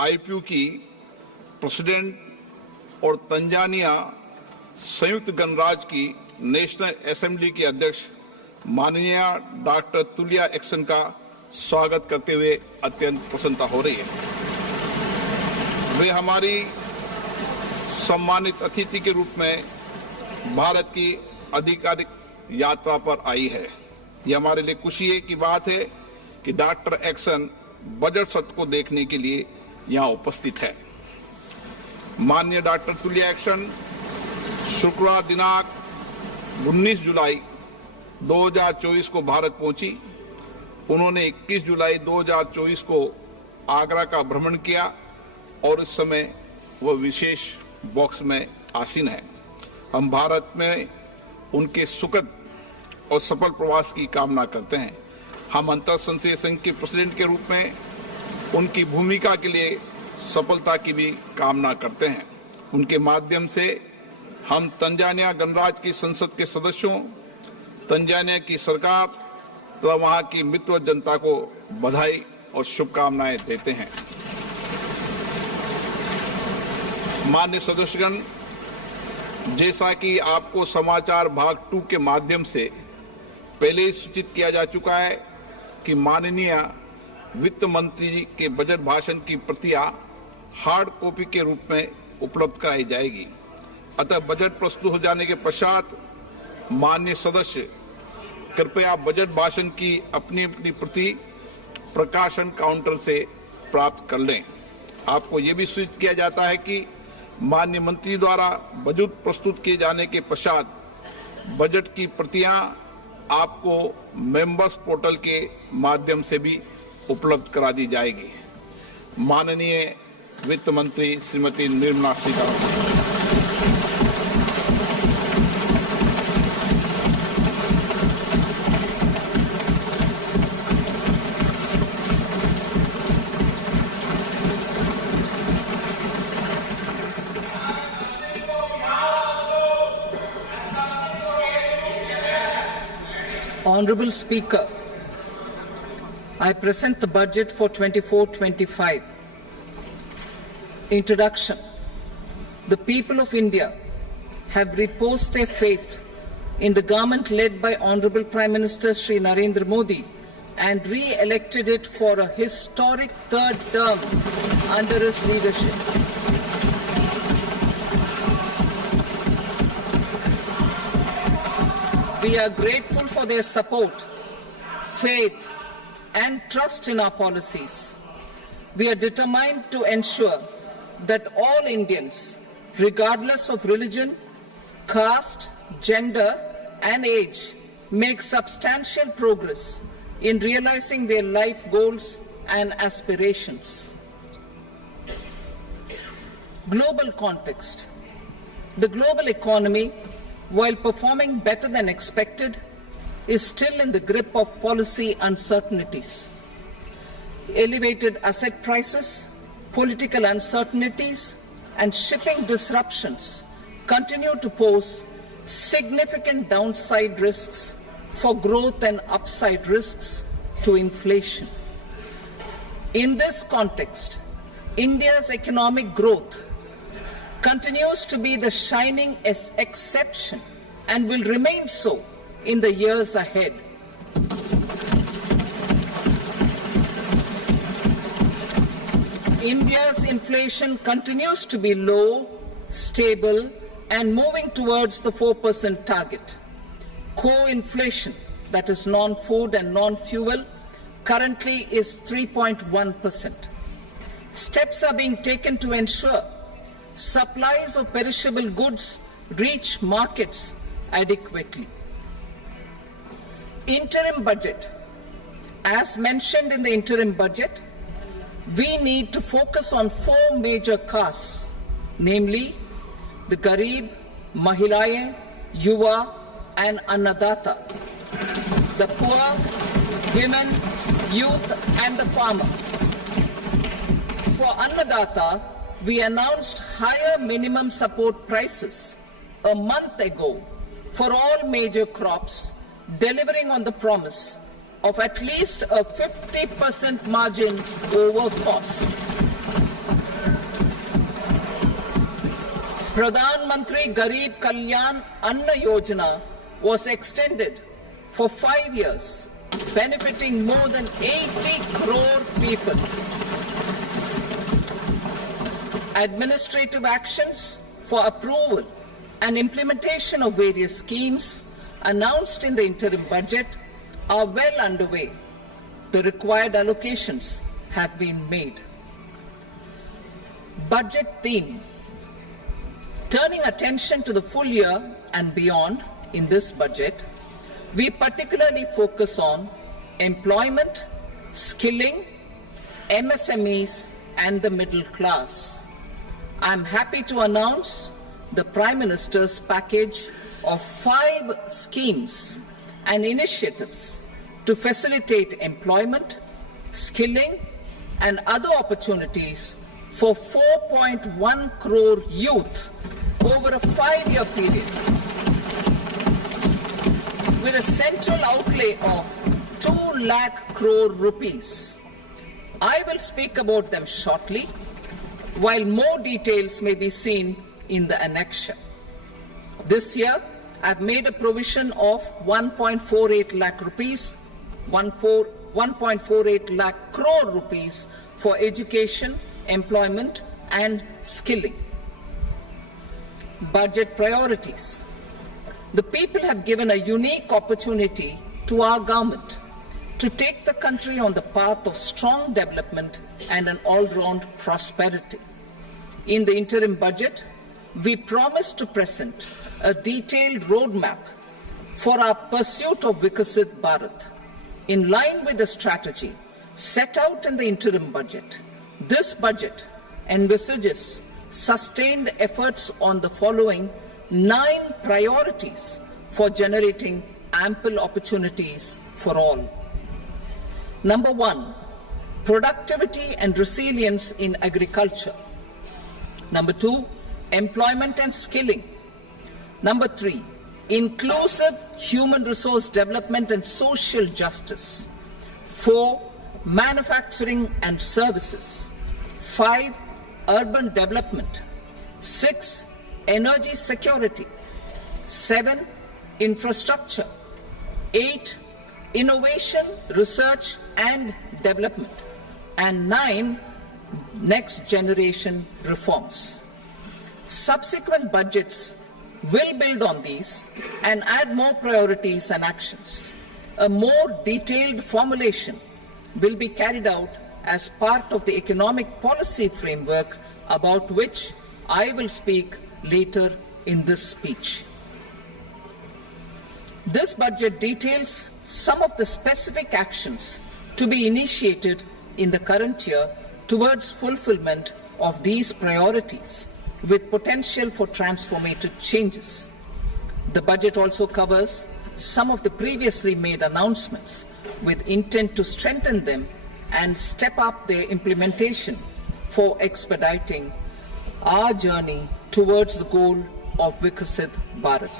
IPU की president और Tanzania संयुक्त गणराज्य की नेशनल असेंबली की अध्यक्ष माननीय डॉक्टर तुलिया एक्सन का स्वागत करते हुए अत्यंत प्रसन्नता हो रही है। वे हमारी सम्मानित अतिथि के रूप में भारत की आधिकारिक यात्रा पर आई है। यह हमारे लिए खुशी की बात है कि डॉक्टर एक्सन बजट सत्र को देखने के लिए यहाँ उपस्थित है। माननीय डॉक्टर तुलिया एक्सन शुक्रवार दिनांक 19 जुलाई 2024 को भारत पहुंची। उन्होंने 21 जुलाई 2024 को आगरा का भ्रमण किया और इस समय वह विशेष बॉक्स में आसीन है। हम भारत में उनके सुखद और सफल प्रवास की कामना करते हैं। हम अंतर संसदीय संघ के प्रेसिडेंट के रूप में उनकी भूमिका के लिए सफलता की भी कामना करते हैं। उनके माध्यम से हम तंजानिया गणराज्य की संसद के सदस्यों, तंजानिया की सरकार तथा वहां की मित्र जनता को बधाई और शुभकामनाएं देते हैं। माननीय सदस्यगण, जैसा कि आपको समाचार भाग 2 के माध्यम से पहले ही सूचित किया जा चुका है कि माननीय वित्त मंत्री के बजट भाषण की प्रतियां हार्ड कॉपी के रूप में उपलब्ध कराई जाएगी। अतः बजट प्रस्तुत हो जाने के पश्चात माननीय सदस्य कृपया बजट भाषण की अपनी अपनी प्रति प्रकाशन काउंटर से प्राप्त कर लें। आपको यह भी सूचित किया जाता है कि माननीय मंत्री द्वारा बजट प्रस्तुत किए जाने के पश्चात बजट की प्रतियां आपको मेंबर्स पोर्टल के माध्यम से भी उपलब्ध करा दी जाएगी। माननीय वित्त मंत्री Shrimati Nirmala Sitharaman. Honorable Speaker, I present the budget for 24-25. Introduction. The people of India have reposed their faith in the government led by Honorable Prime Minister Shri Narendra Modi and re-elected it for a historic third term under his leadership. We are grateful for their support, faith, and trust in our policies. We are determined to ensure that all Indians, regardless of religion, caste, gender, and age, make substantial progress in realizing their life goals and aspirations. Global context. The global economy, while performing better than expected, is still in the grip of policy uncertainties. Elevated asset prices, political uncertainties, and shipping disruptions continue to pose significant downside risks for growth and upside risks to inflation. In this context, India's economic growth continues to be the shining exception and will remain so in the years ahead. India's inflation continues to be low, stable, and moving towards the 4% target. Core inflation, that is non-food and non-fuel, currently is 3.1%. Steps are being taken to ensure supplies of perishable goods reach markets adequately. Interim budget. As mentioned in the interim budget, we need to focus on 4 major castes, namely the Garib, Mahilaye, Yuva, and Annadata, the poor, women, youth, and the farmer. For Annadata, we announced higher minimum support prices a month ago for all major crops, delivering on the promise of at least a 50% margin over costs. Pradhan Mantri Garib Kalyan Anna Yojana was extended for 5 years, benefiting more than 80 crore people. Administrative actions for approval and implementation of various schemes announced in the interim budget are well underway. The required allocations have been made. Budget theme. Turning attention to the full year and beyond in this budget, we particularly focus on employment, skilling, MSMEs, and the middle class. I am happy to announce the Prime Minister's package of 5 schemes and initiatives to facilitate employment, skilling, and other opportunities for 4.1 crore youth over a 5-year period, with a central outlay of 2 lakh crore rupees. I will speak about them shortly, while more details may be seen in the annexure. This year, I've made a provision of 1.48 lakh rupees, 1.48 lakh crore rupees for education, employment, and skilling. Budget priorities. The people have given a unique opportunity to our government to take the country on the path of strong development and an all-round prosperity. In the interim budget, we promise to present a detailed roadmap for our pursuit of Vikasit Bharat. In line with the strategy set out in the interim budget, this budget envisages sustained efforts on the following 9 priorities for generating ample opportunities for all. Number 1, productivity and resilience in agriculture. Number 2, employment and skilling. Number 3, inclusive human resource development and social justice. 4, manufacturing and services. 5, urban development. 6, energy security. 7, infrastructure. 8, innovation, research and development. And 9, next generation reforms. Subsequent budgets will build on these and add more priorities and actions. A more detailed formulation will be carried out as part of the economic policy framework about which I will speak later in this speech. This budget details some of the specific actions to be initiated in the current year towards fulfillment of these priorities, with potential for transformative changes. The budget also covers some of the previously made announcements with intent to strengthen them and step up their implementation for expediting our journey towards the goal of Vikasit Bharat.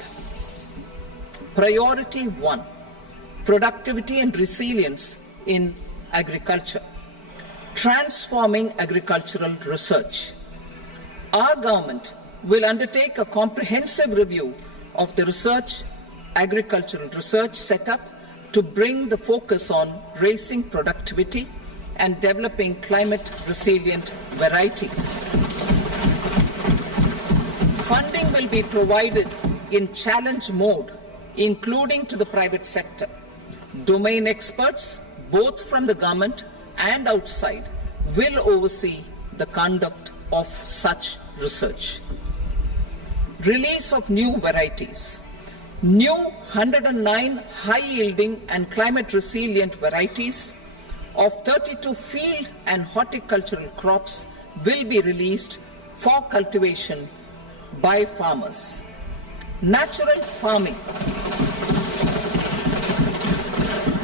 Priority 1, productivity and resilience in agriculture. Transforming agricultural research. Our government will undertake a comprehensive review of the agricultural research setup to bring the focus on raising productivity and developing climate-resilient varieties. Funding will be provided in challenge mode, including to the private sector. Domain experts, both from the government and outside, will oversee the conduct of such research. Release of new varieties. New 109 high-yielding and climate-resilient varieties of 32 field and horticultural crops will be released for cultivation by farmers. Natural farming.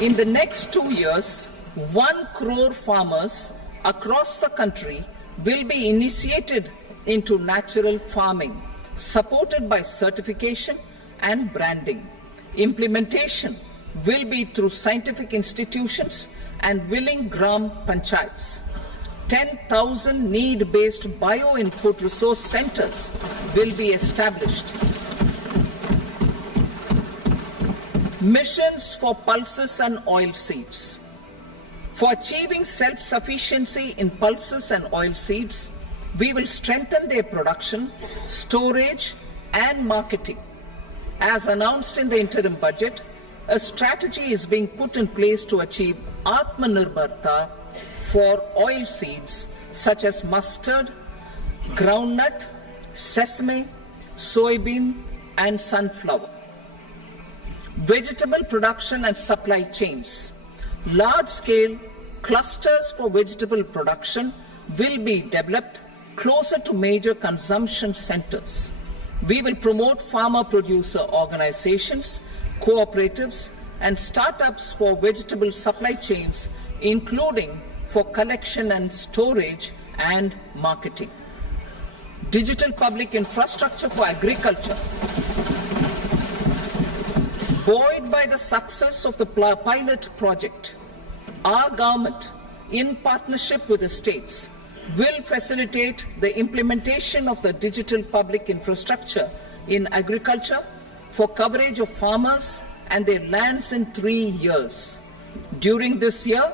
In the next 2 years, 1 crore farmers across the country will be initiated into natural farming, supported by certification and branding. Implementation will be through scientific institutions and willing gram panchayats. 10,000 need-based bio-input resource centers will be established. Missions for pulses and oilseeds. For achieving self-sufficiency in pulses and oilseeds, we will strengthen their production, storage, and marketing. As announced in the interim budget, a strategy is being put in place to achieve Atmanirbharta for oilseeds such as mustard, groundnut, sesame, soybean, and sunflower. Vegetable production and supply chains. Large-scale clusters for vegetable production will be developed closer to major consumption centers. We will promote farmer-producer organizations, cooperatives, and startups for vegetable supply chains, including for collection and storage and marketing. Digital public infrastructure for agriculture. Buoyed by the success of the pilot project, our government, in partnership with the states, will facilitate the implementation of the digital public infrastructure in agriculture for coverage of farmers and their lands in 3 years. During this year,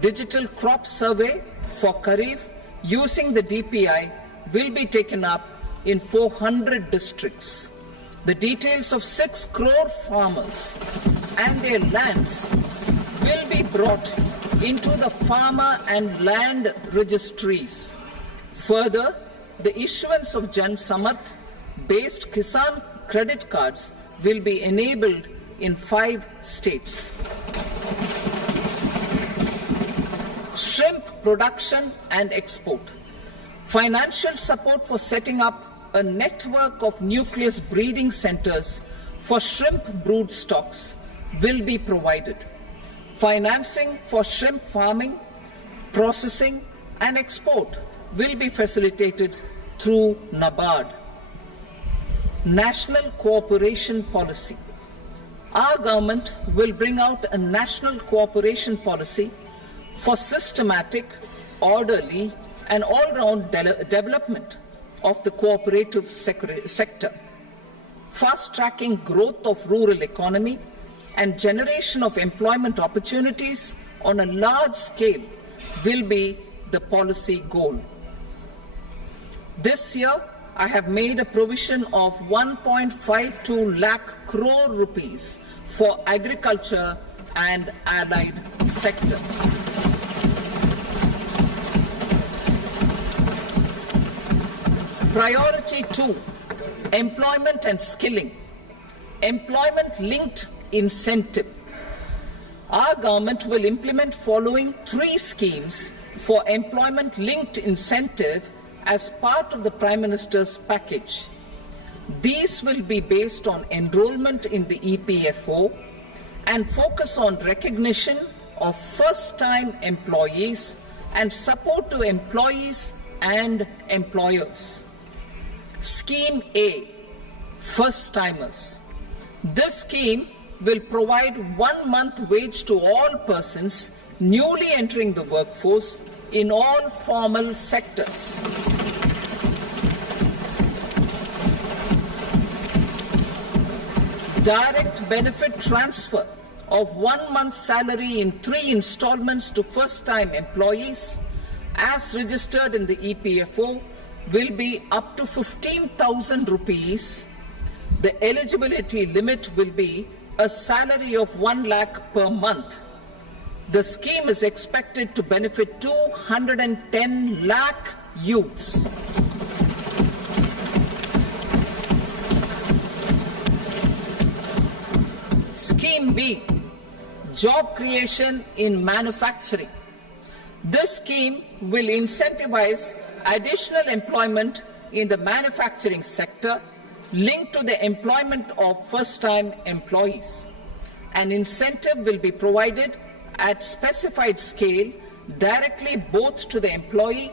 digital crop survey for Kharif using the DPI will be taken up in 400 districts. The details of 6 crore farmers and their lands will be brought into the farmer and land registries. Further, the issuance of Jan Samarth based Kisan credit cards will be enabled in 5 states. Shrimp production and export. Financial support for setting up a network of nucleus breeding centers for shrimp brood stocks will be provided. Financing for shrimp farming, processing, and export will be facilitated through NABARD. National Cooperation Policy. Our government will bring out a national cooperation policy for systematic, orderly, and all-round development of the cooperative sector, fast-tracking growth of rural economy and generation of employment opportunities on a large scale will be the policy goal. This year, I have made a provision of 1.52 lakh crore rupees for agriculture and allied sectors. Priority 2, employment and skilling. Employment-linked incentive. Our government will implement following 3 schemes for employment-linked incentive as part of the Prime Minister's package. These will be based on enrollment in the EPFO and focus on recognition of first-time employees and support to employees and employers. Scheme A, first-timers. This scheme will provide 1 month wage to all persons newly entering the workforce in all formal sectors. Direct benefit transfer of 1 month's salary in 3 installments to first-time employees as registered in the EPFO will be up to 15,000 rupees. The eligibility limit will be a salary of 1 lakh per month. The scheme is expected to benefit 210 lakh youths. Scheme B, job creation in manufacturing. This scheme will incentivize additional employment in the manufacturing sector linked to the employment of first-time employees. An incentive will be provided at specified scale directly both to the employee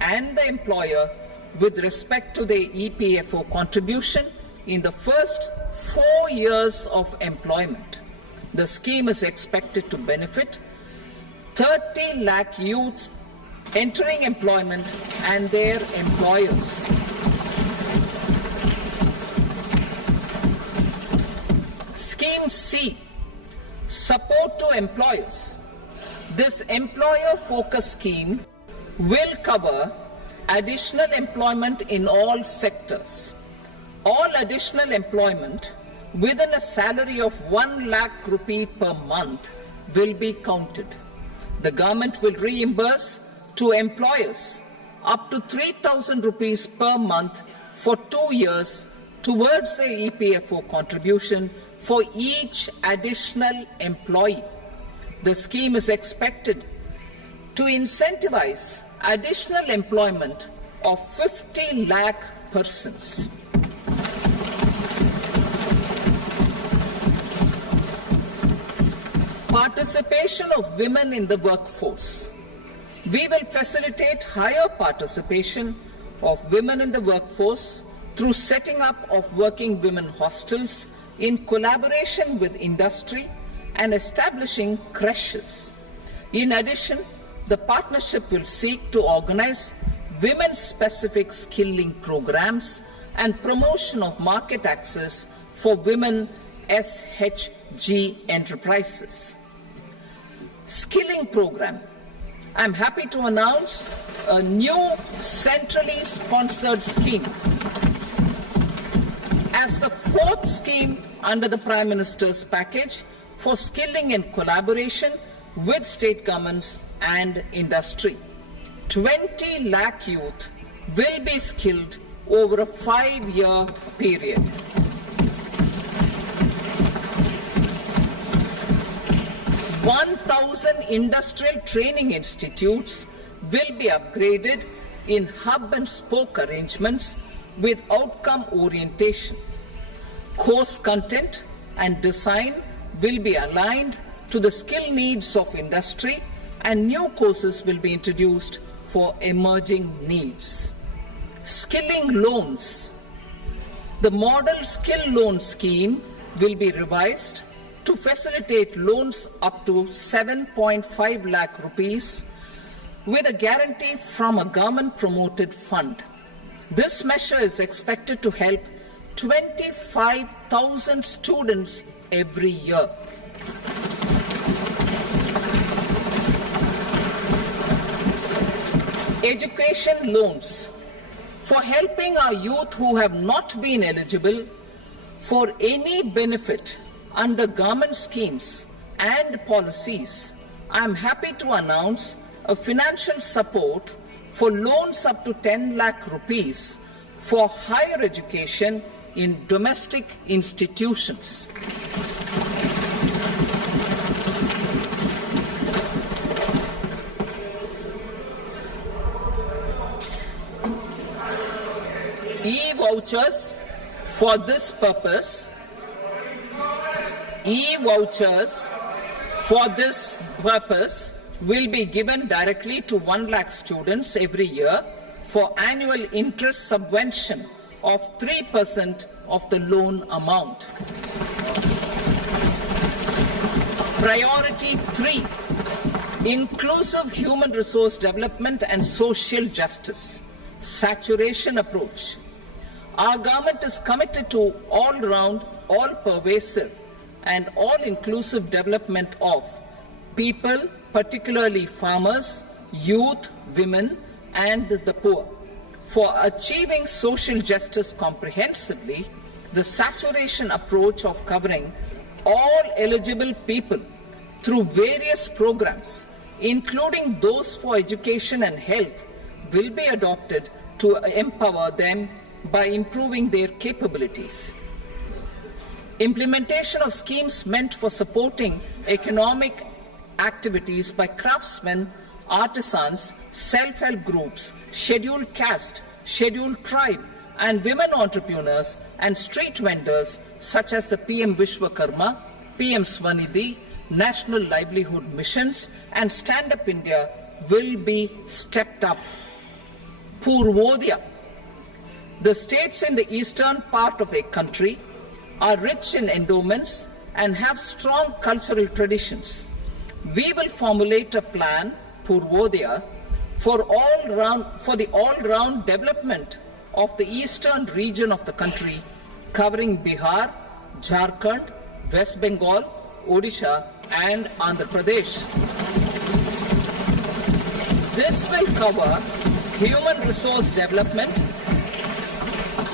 and the employer with respect to the EPFO contribution in the first 4 years of employment. The scheme is expected to benefit 30 lakh youth entering employment and their employers. Scheme C, support to employers. This employer-focused scheme will cover additional employment in all sectors. All additional employment within a salary of 1 lakh rupee per month will be counted. The government will reimburse to employers up to 3,000 rupees per month for 2 years towards their EPFO contribution for each additional employee. The scheme is expected to incentivize additional employment of 50 lakh persons. Participation of women in the workforce. We will facilitate higher participation of women in the workforce through setting up of working women hostels in collaboration with industry and establishing creches. In addition, the partnership will seek to organize women-specific skilling programs and promotion of market access for women SHG enterprises. Skilling program. I'm happy to announce a new centrally sponsored scheme as the fourth scheme under the Prime Minister's package for skilling in collaboration with state governments and industry. 20 lakh youth will be skilled over a 5-year period. "1,000 industrial training institutes will be upgraded in hub and spoke arrangements with outcome orientation. Course content and design will be aligned to the skill needs of industry, and new courses will be introduced for emerging needs." Skilling loans. The model skill loan scheme will be revised to facilitate loans up to 7.5 lakh rupees with a guarantee from a government-promoted fund. This measure is expected to help 25,000 students every year. Education loans. For helping our youth who have not been eligible for any benefit under government schemes and policies, I am happy to announce a financial support for loans up to 10 lakh rupees for higher education in domestic institutions. E-vouchers for this purpose. E-vouchers for this purpose will be given directly to 1 lakh students every year for annual interest subvention of 3% of the loan amount. Priority 3, inclusive human resource development and social justice. Saturation approach. Our government is committed to all-round, all-pervasive and all-inclusive development of people, particularly farmers, youth, women, and the poor. For achieving social justice comprehensively, the saturation approach of covering all eligible people through various programs, including those for education and health, will be adopted to empower them by improving their capabilities. Implementation of schemes meant for supporting economic activities by craftsmen, artisans, self-help groups, scheduled caste, scheduled tribe, and women entrepreneurs and street vendors such as the PM Vishwakarma, PM Swanidhi, National Livelihood Missions, and Stand Up India will be stepped up. Purvodaya. The states in the eastern part of the country are rich in endowments and have strong cultural traditions. We will formulate a plan, Purvodaya, for the all-round development of the eastern region of the country, covering Bihar, Jharkhand, West Bengal, Odisha, and Andhra Pradesh. This will cover human resource development,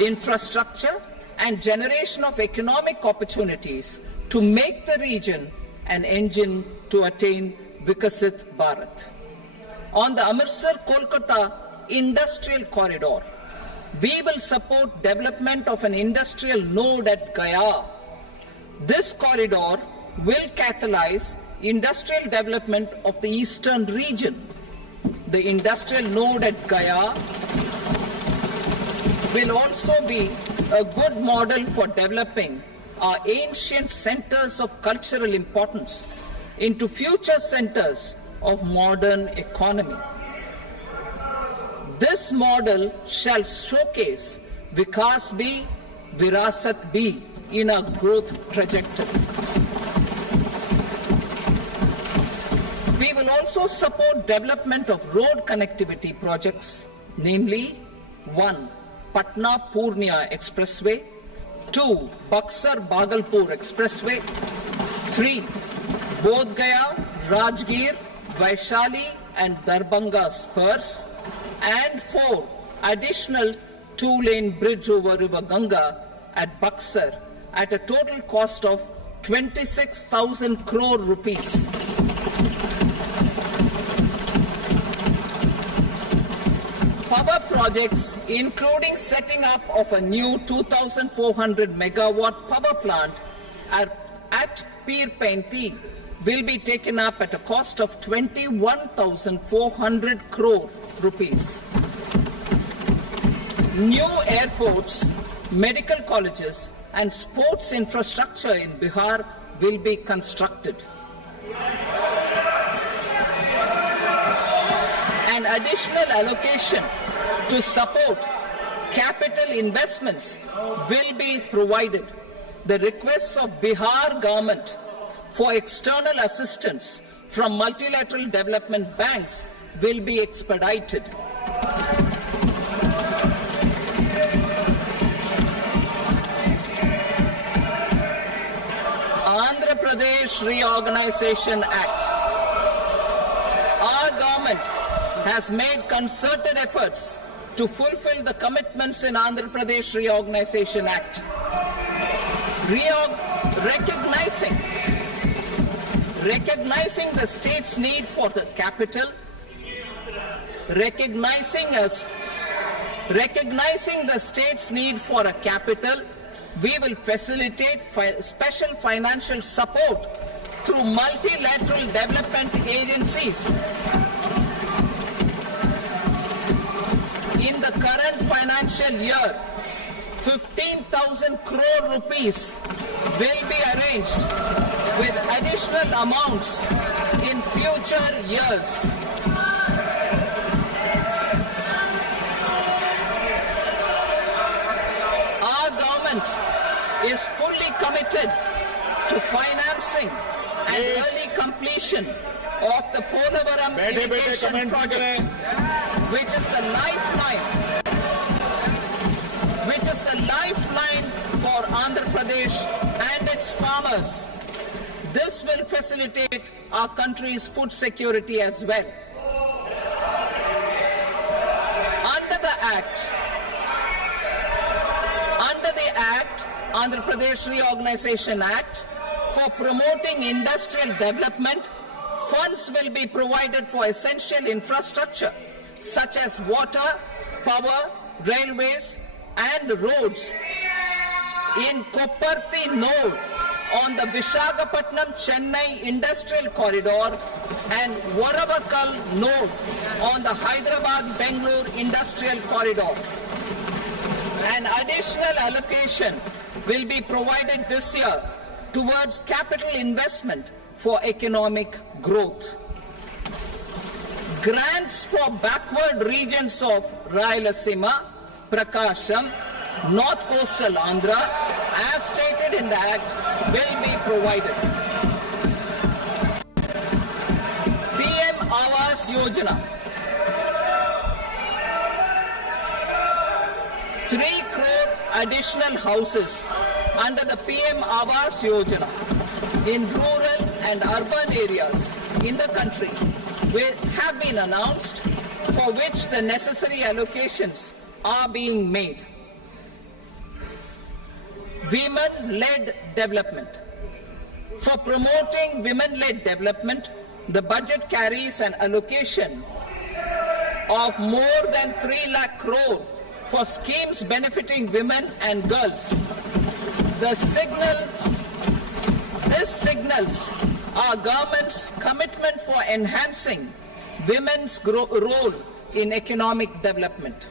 infrastructure, and generation of economic opportunities to make the region an engine to attain Vikasit Bharat. On the Amritsar-Kolkata Industrial Corridor, we will support development of an industrial node at Gaya. This corridor will catalyze industrial development of the eastern region. The industrial node at Gaya will also be a good model for developing our ancient centers of cultural importance into future centers of modern economy. This model shall showcase Vikas B, Virasat B in our growth trajectory. We will also support development of road connectivity projects, namely 1. Patna-Purnia Expressway, 2. Buxar-Bhagalpur Expressway, 3. Bodh Gaya, Rajgir, Vaishali and Darbhanga spurs, and 4. Additional 2-lane bridge over River Ganga at Buxar at a total cost of 26,000 crore rupees. Power projects, including setting up of a new 2,400 megawatt power plant at Pir Painti, will be taken up at a cost of 21,400 crore rupees. New airports, medical colleges, and sports infrastructure in Bihar will be constructed. An additional allocation to support capital investments will be provided. The requests of Bihar government for external assistance from multilateral development banks will be expedited. Andhra Pradesh Reorganization Act. Our government has made concerted efforts to fulfill the commitments in Andhra Pradesh Reorganization Act. Recognizing the state's need for the capital, recognizing the state's need for a capital, we will facilitate special financial support through multilateral development agencies. In the current financial year, 15,000 crore rupees will be arranged with additional amounts in future years. Our government is fully committed to financing and early completion of the Polavaram irrigation project, which is the lifeline for Andhra Pradesh and its farmers. This will facilitate our country's food security as well. Under the Act, Andhra Pradesh Reorganization Act, for promoting industrial development, funds will be provided for essential infrastructure such as water, power, railways, and roads. In Kopparthi node on the Visakhapatnam-Chennai Industrial Corridor and Varavakal node on the Hyderabad-Bengaluru Industrial Corridor. An additional allocation will be provided this year towards capital investment for economic growth. Grants for backward regions of Rayalaseema, Prakasham, North Coastal Andhra, as stated in the Act, will be provided. PM Awas Yojana. 3 crore additional houses under the PM Awas Yojana in rural and urban areas in the country have been announced, for which the necessary allocations are being made. Women-led development. For promoting women-led development, the budget carries an allocation of more than 3 lakh crore for schemes benefiting women and girls. This signals our government's commitment for enhancing women's role in economic development.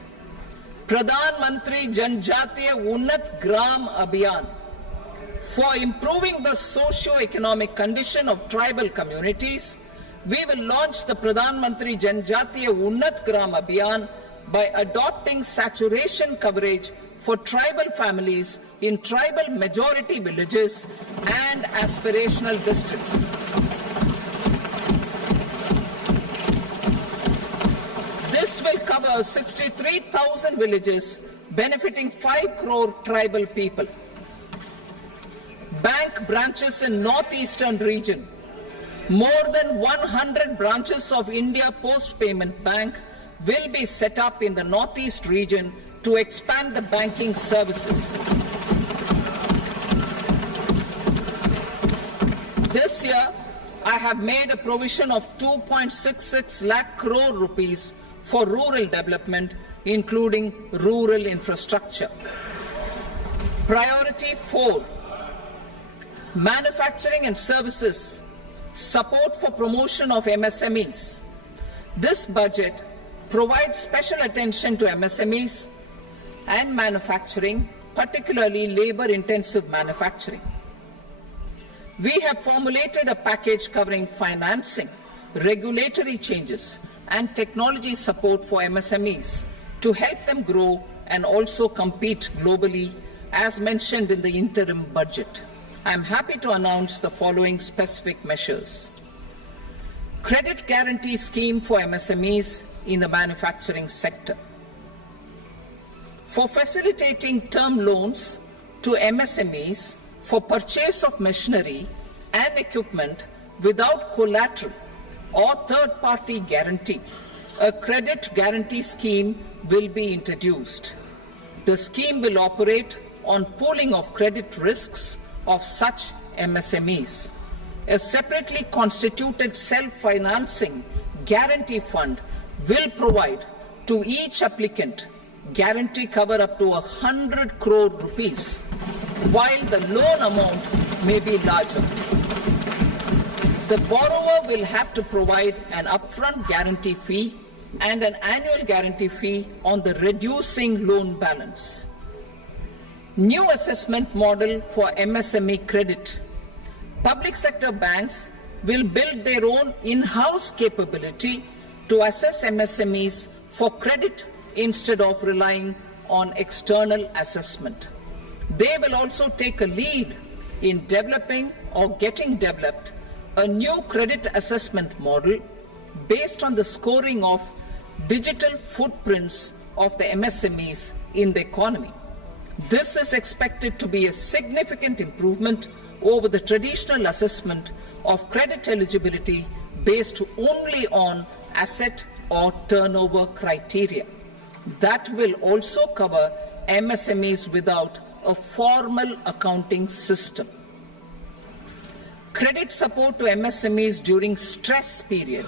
Pradhan Mantri Janjatiya Unnat Gram Abhiyan. For improving the socio-economic condition of tribal communities, we will launch the Pradhan Mantri Janjatiya Unnat Gram Abhiyan by adopting saturation coverage for tribal families in tribal majority villages and aspirational districts. This will cover 63,000 villages, benefiting 5 crore tribal people. Bank branches in northeastern region. More than 100 branches of India Post Payment Bank will be set up in the northeast region to expand the banking services. This year, I have made a provision of 2.66 lakh crore rupees for rural development, including rural infrastructure. Priority 4, manufacturing and services, support for promotion of MSMEs. This budget provides special attention to MSMEs and manufacturing, particularly labor-intensive manufacturing. We have formulated a package covering financing, regulatory changes, and technology support for MSMEs to help them grow and also compete globally, as mentioned in the interim budget. I am happy to announce the following specific measures. Credit guarantee scheme for MSMEs in the manufacturing sector. For facilitating term loans to MSMEs for purchase of machinery and equipment without collateral or third-party guarantee, a credit guarantee scheme will be introduced. The scheme will operate on pooling of credit risks of such MSMEs. A separately constituted self-financing guarantee fund will provide to each applicant guarantee cover up to 100 crore rupees, while the loan amount may be larger. The borrower will have to provide an upfront guarantee fee and an annual guarantee fee on the reducing loan balance. New assessment model for MSME credit. Public sector banks will build their own in-house capability to assess MSMEs for credit instead of relying on external assessment. They will also take a lead in developing or getting developed a new credit assessment model based on the scoring of digital footprints of the MSMEs in the economy. This is expected to be a significant improvement over the traditional assessment of credit eligibility based only on asset or turnover criteria. That will also cover MSMEs without a formal accounting system. Credit support to MSMEs during stress period.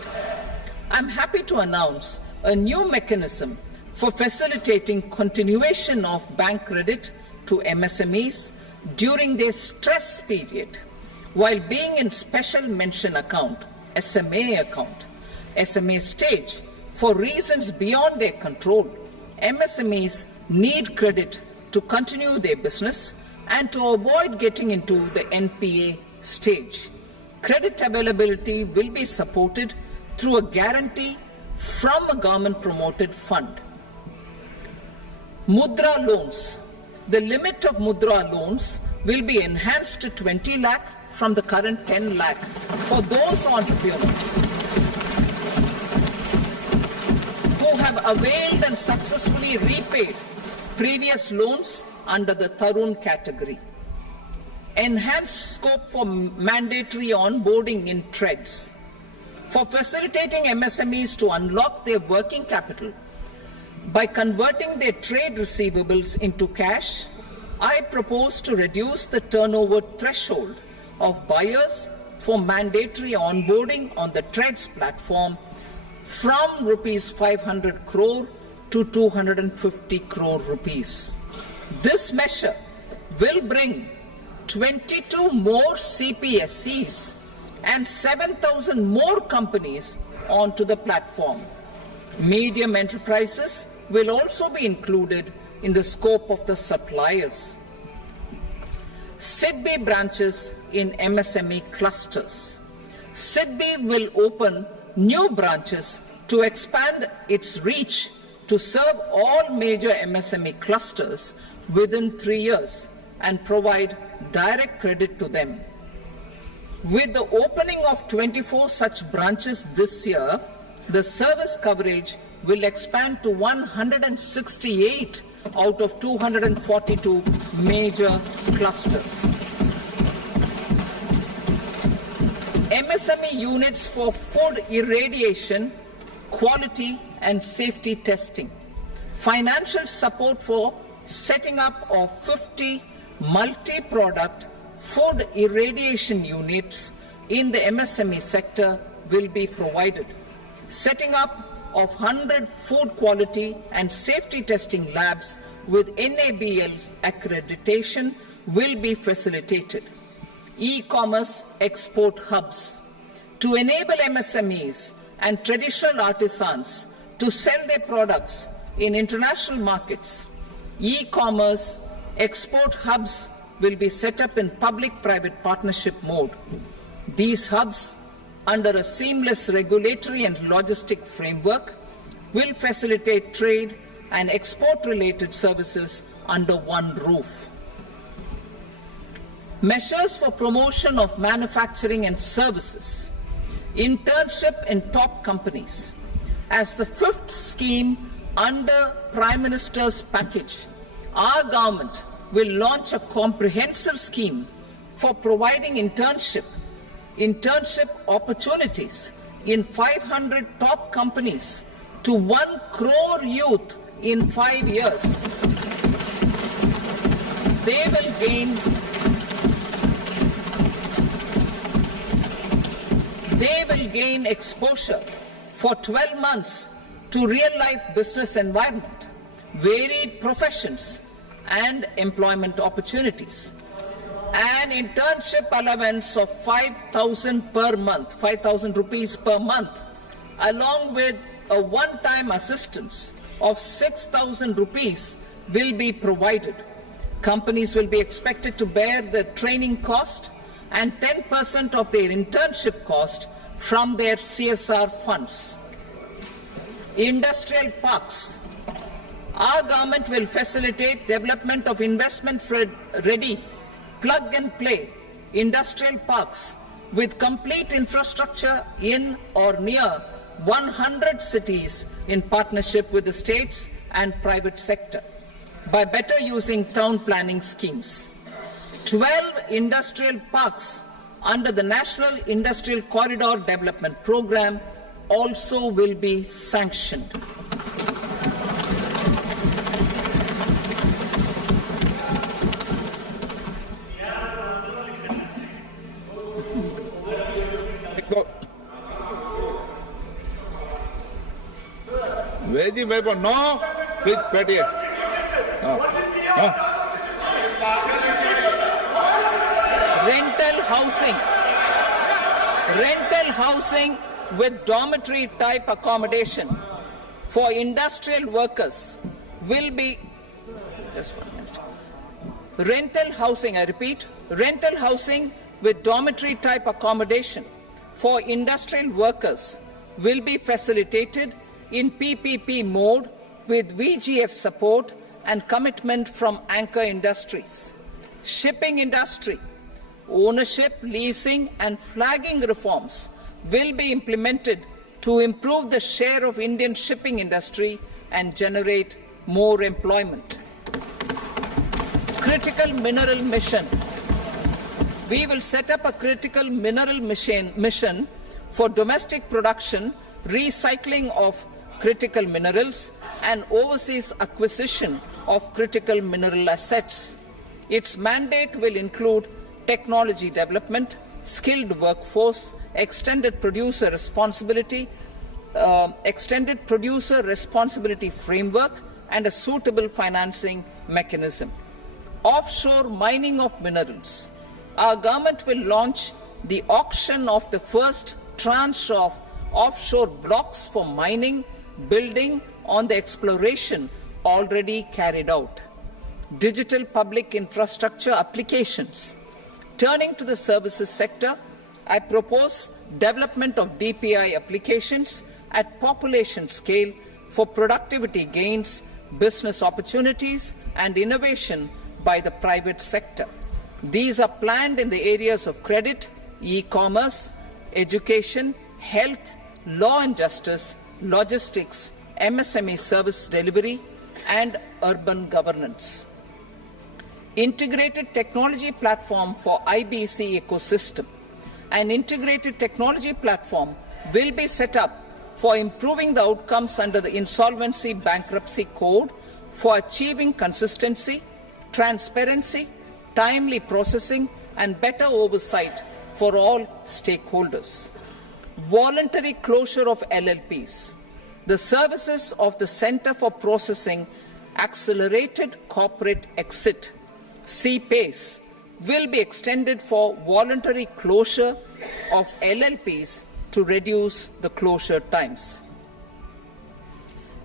I'm happy to announce a new mechanism for facilitating continuation of bank credit to MSMEs during their stress period while being in special mention account, SMA stage, for reasons beyond their control. MSMEs need credit to continue their business and to avoid getting into the NPA stage. Credit availability will be supported through a guarantee from a government-promoted fund. Mudra loans. The limit of Mudra loans will be enhanced to 20 lakh from the current 10 lakh for those entrepreneurs who have availed and successfully repaid previous loans under the Tarun category. Enhanced scope for mandatory onboarding in TReDS. For facilitating MSMEs to unlock their working capital by converting their trade receivables into cash, I propose to reduce the turnover threshold of buyers for mandatory onboarding on the TReDS platform from rupees 500 crore to 250 crore rupees. This measure will bring 22 more CPSCs and 7,000 more companies onto the platform. Medium enterprises will also be included in the scope of the suppliers. SIDBI branches in MSME clusters. SIDBI will open new branches to expand its reach to serve all major MSME clusters within 3 years and provide direct credit to them. With the opening of 24 such branches this year, the service coverage will expand to 168 out of 242 major clusters. MSME units for food irradiation, quality and safety testing. Financial support for setting up of 50 multi-product food irradiation units in the MSME sector will be provided. Setting up of 100 food quality and safety testing labs with NABL accreditation will be facilitated. E-commerce export hubs. To enable MSMEs and traditional artisans to sell their products in international markets, e-commerce export hubs will be set up in public-private partnership mode. These hubs, under a seamless regulatory and logistic framework, will facilitate trade and export-related services under one roof. Measures for promotion of manufacturing and services. Internship in top companies. As the fifth scheme under Prime Minister's package, our government will launch a comprehensive scheme for providing internship opportunities in 500 top companies to 1 crore youth in 5 years. They will gain exposure for 12 months to real-life business environment, varied professions, and employment opportunities. An internship allowance of 5,000 per month, 5,000 rupees per month, along with a one-time assistance of 6,000 rupees will be provided. Companies will be expected to bear the training cost and 10% of their internship cost from their CSR funds. Industrial parks. Our government will facilitate development of investment-ready, plug-and-play industrial parks with complete infrastructure in or near 100 cities in partnership with the states and private sector by better using town planning schemes. 12 industrial parks under the National Industrial Corridor Development Program also will be sanctioned. Veggie paper, no. Please, Petty. Rental housing with dormitory type accommodation for industrial workers will be, just 1 minute. Rental housing, I repeat, rental housing with dormitory type accommodation for industrial workers will be facilitated in PPP mode with VGF support and commitment from anchor industries. Shipping industry, ownership, leasing and flagging reforms will be implemented to improve the share of Indian shipping industry and generate more employment. critical mineral mission. We will set up a critical mineral mission for domestic production, recycling of critical minerals, and overseas acquisition of critical mineral assets. Its mandate will include technology development, skilled workforce, extended producer responsibility framework, and a suitable financing mechanism. Offshore mining of minerals. Our government will launch the auction of the first tranche of offshore blocks for mining, building on the exploration already carried out. Digital public infrastructure applications. Turning to the services sector, I propose development of DPI applications at population scale for productivity gains, business opportunities, and innovation by the private sector. These are planned in the areas of credit, e-commerce, education, health, law and justice, logistics, MSME service delivery, and urban governance. Integrated technology platform for IBC ecosystem. An integrated technology platform will be set up for improving the outcomes under the Insolvency Bankruptcy Code for achieving consistency, transparency, timely processing, and better oversight for all stakeholders. Voluntary closure of LLPs. The services of the Center for Processing Accelerated Corporate Exit, CPACE, will be extended for voluntary closure of LLPs to reduce the closure times.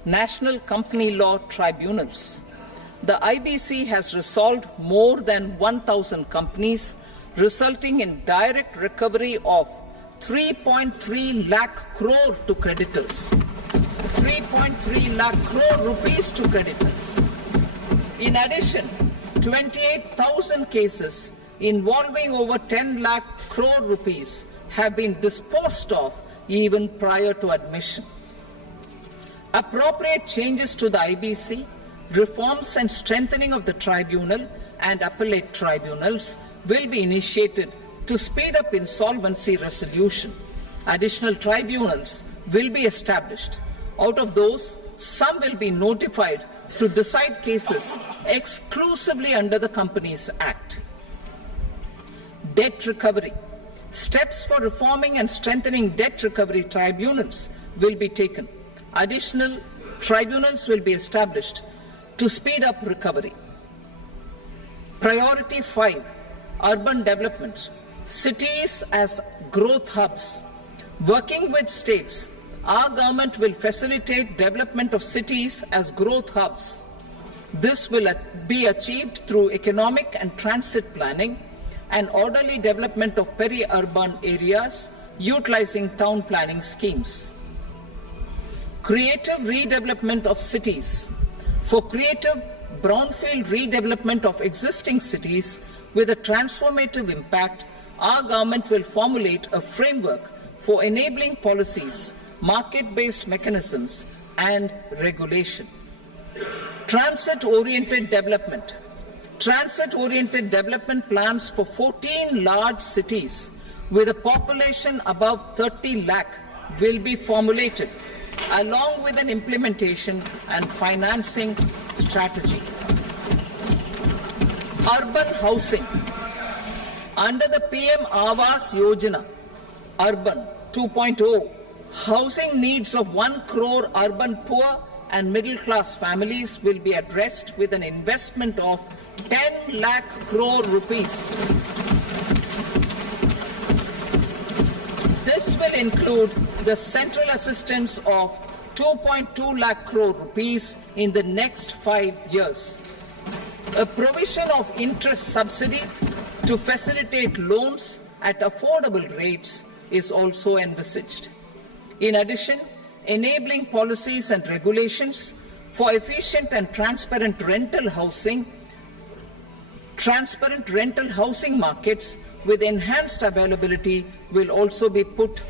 National Company Law Tribunals. The IBC has resolved more than 1,000 companies, resulting in direct recovery of 3.3 lakh crore to creditors. 3.3 lakh crore rupees to creditors. In addition, 28,000 cases involving over 10 lakh crore rupees have been disposed of even prior to admission. Appropriate changes to the IBC, reforms and strengthening of the tribunal and appellate tribunals will be initiated to speed up insolvency resolution. Additional tribunals will be established. Out of those, some will be notified to decide cases exclusively under the Companies Act. Debt recovery. Steps for reforming and strengthening debt recovery tribunals will be taken. Additional tribunals will be established to speed up recovery. Priority 5, urban development. Cities as growth hubs. Working with states, our government will facilitate development of cities as growth hubs. This will be achieved through economic and transit planning and orderly development of peri-urban areas utilizing town planning schemes. Creative redevelopment of cities. For creative brownfield redevelopment of existing cities with a transformative impact, our government will formulate a framework for enabling policies, market-based mechanisms, and regulation. Transit-oriented development. Transit-oriented development plans for 14 large cities with a population above 30 lakh will be formulated, along with an implementation and financing strategy. Urban housing. Under the PM Awas Yojana, Urban 2.0, housing needs of 1 crore urban poor and middle-class families will be addressed with an investment of 10 lakh crore rupees. This will include the central assistance of 2.2 lakh crore rupees in the next 5 years. A provision of interest subsidy to facilitate loans at affordable rates is also envisaged. In addition, enabling policies and regulations for efficient and transparent rental housing markets with enhanced availability will also be put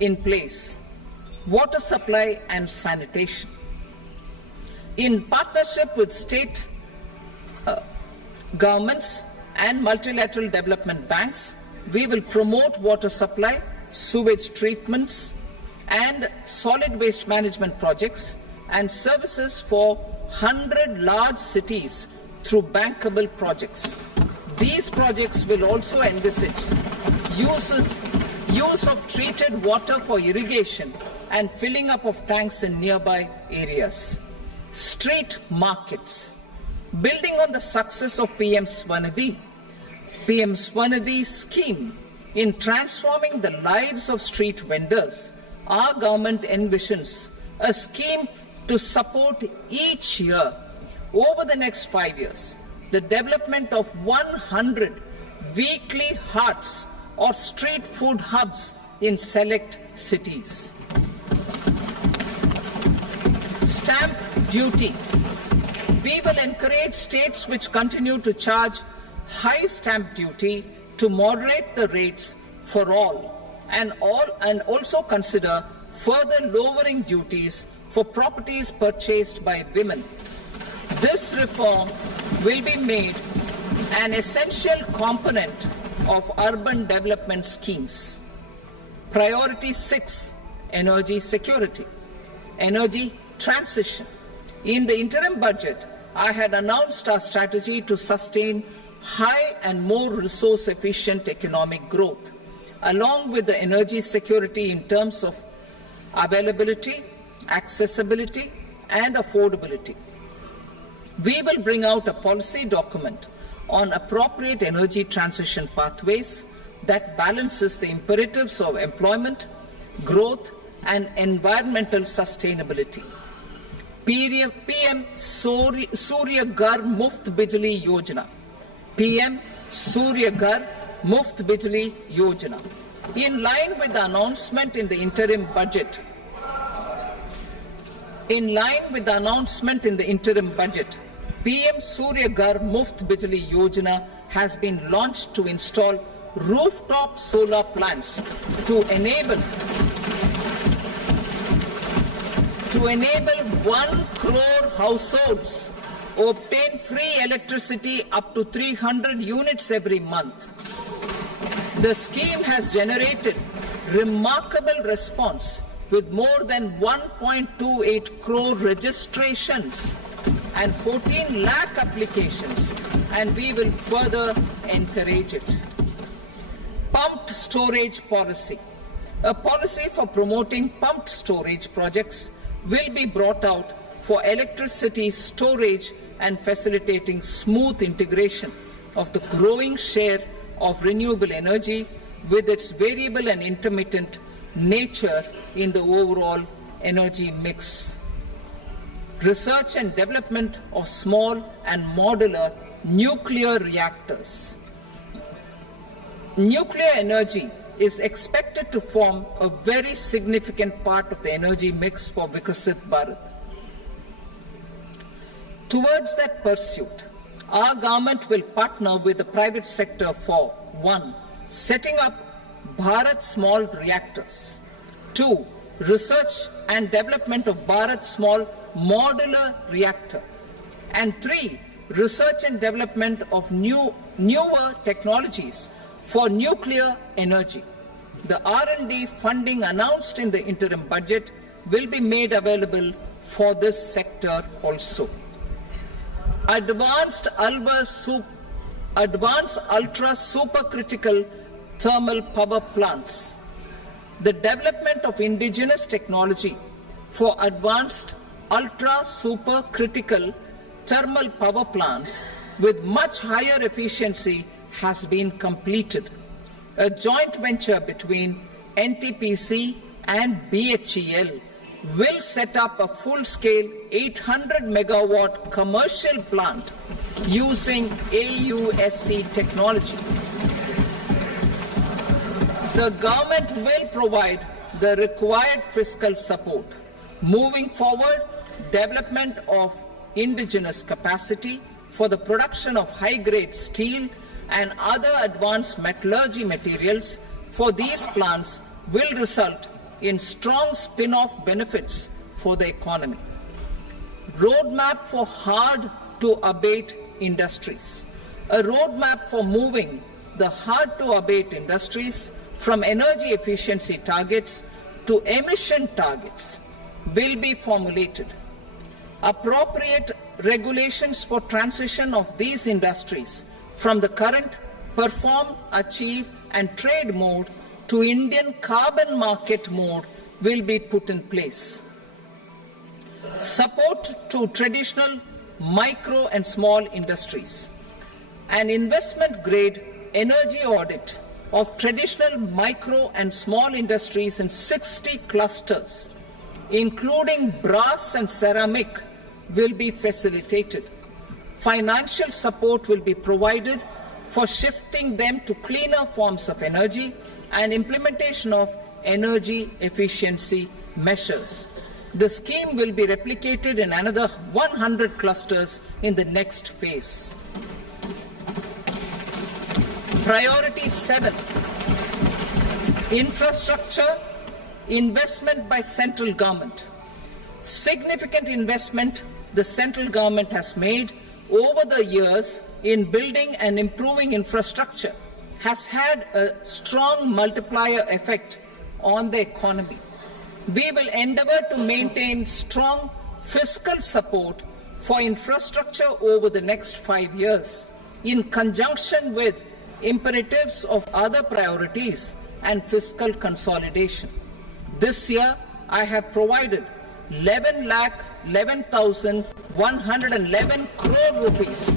in place. Water supply and sanitation. In partnership with state governments and multilateral development banks, we will promote water supply, sewage treatments, and solid waste management projects and services for 100 large cities through bankable projects. These projects will also envisage use of treated water for irrigation and filling up of tanks in nearby areas. Street markets. Building on the success of PM Swanidhi scheme in transforming the lives of street vendors, our government envisions a scheme to support each year over the next 5 years the development of 100 weekly haats or street food hubs in select cities. Stamp duty. We will encourage states which continue to charge high stamp duty to moderate the rates for all and also consider further lowering duties for properties purchased by women. This reform will be made an essential component of urban development schemes. Priority 6, energy security, energy transition. In the interim budget, I had announced our strategy to sustain high and more resource-efficient economic growth, along with the energy security in terms of availability, accessibility, and affordability. We will bring out a policy document on appropriate energy transition pathways that balances the imperatives of employment, growth, and environmental sustainability. PM Surya Ghar Muft Bijli Yojana. PM Surya Ghar Muft Bijli Yojana. In line with the announcement in the interim budget, PM Surya Ghar Muft Bijli Yojana has been launched to install rooftop solar plants to enable 1 crore households obtain free electricity up to 300 units every month. The scheme has generated remarkable response with more than 1.28 crore registrations and 14 lakh applications, and we will further encourage it. Pumped storage policy. A policy for promoting pumped storage projects will be brought out for electricity storage and facilitating smooth integration of the growing share of renewable energy with its variable and intermittent nature in the overall energy mix. Research and development of small and modular nuclear reactors. Nuclear energy is expected to form a very significant part of the energy mix for Viksit Bharat. Towards that pursuit, our government will partner with the private sector for 1. Setting up Bharat Small Reactors, 2. Research and development of Bharat Small Modular Reactor, and 3. Research and development of newer technologies for nuclear energy. The R&D funding announced in the interim budget will be made available for this sector also. Advanced ultra supercritical thermal power plants. The development of indigenous technology for advanced ultra supercritical thermal power plants with much higher efficiency has been completed. A joint venture between NTPC and BHEL will set up a full-scale 800 megawatt commercial plant using AUSC technology. The government will provide the required fiscal support. Moving forward, development of indigenous capacity for the production of high-grade steel and other advanced metallurgy materials for these plants will result in strong spin-off benefits for the economy. Roadmap for hard-to-abate industries. a roadmap for moving the hard-to-abate industries from energy efficiency targets to emission targets will be formulated. Appropriate regulations for transition of these industries from the current perform, achieve and trade mode to Indian carbon market mode will be put in place. Support to traditional micro and small industries. An investment-grade energy audit of traditional micro and small industries in 60 clusters, including brass and ceramic, will be facilitated. Financial support will be provided for shifting them to cleaner forms of energy and implementation of energy efficiency measures. The scheme will be replicated in another 100 clusters in the next phase. Priority 7, infrastructure investment by central government. Significant investment the central government has made over the years in building and improving infrastructure has had a strong multiplier effect on the economy. We will endeavour to maintain strong fiscal support for infrastructure over the next 5 years in conjunction with imperatives of other priorities and fiscal consolidation. This year, I have provided 11,11,111 crore rupees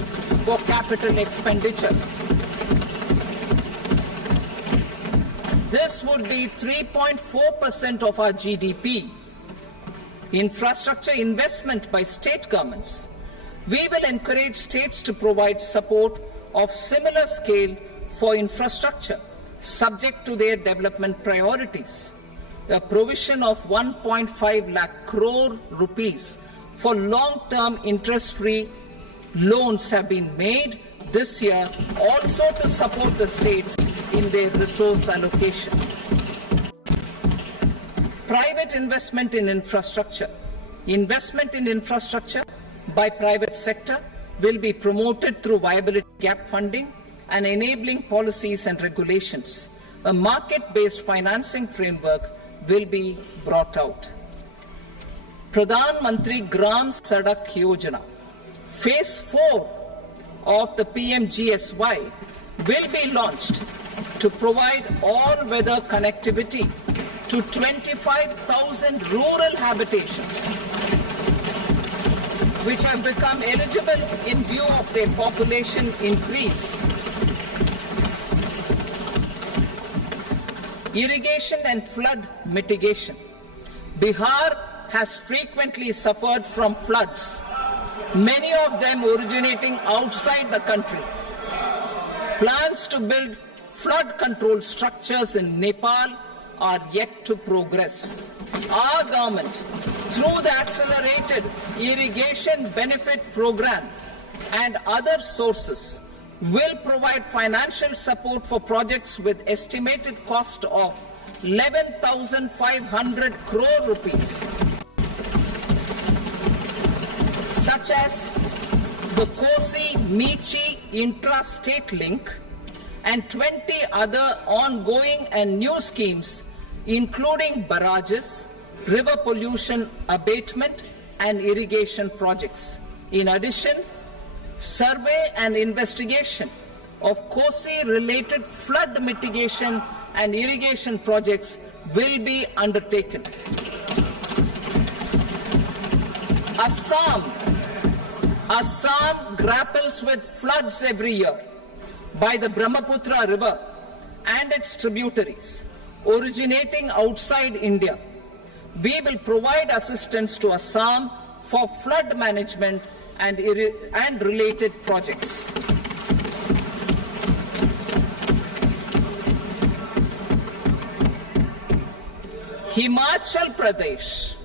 for capital expenditure. This would be 3.4% of our GDP. Infrastructure investment by state governments. We will encourage states to provide support of similar scale for infrastructure, subject to their development priorities. A provision of 1.5 lakh crore rupees for long-term interest-free loans have been made this year also to support the states in their resource allocation. Private investment in infrastructure. Investment in infrastructure by private sector will be promoted through viability gap funding and enabling policies and regulations. A market-based financing framework will be brought out. Pradhan Mantri Gram Sadak Yojana, Phase 4 of the PMGSY will be launched to provide all-weather connectivity to 25,000 rural habitations, which have become eligible in view of their population increase. Irrigation and flood mitigation. Bihar has frequently suffered from floods, many of them originating outside the country. Plans to build flood control structures in Nepal are yet to progress. Our government, through the Accelerated Irrigation Benefit Program and other sources, will provide financial support for projects with estimated cost of 11,500 crore rupees, such as the Kosi-Michi intra-state link and 20 other ongoing and new schemes, including barrages, river pollution abatement and irrigation projects. In addition, survey and investigation of Kosi-related flood mitigation and irrigation projects will be undertaken. Assam grapples with floods every year by the Brahmaputra River and its tributaries originating outside India. We will provide assistance to Assam for flood management and related projects. Himachal Pradesh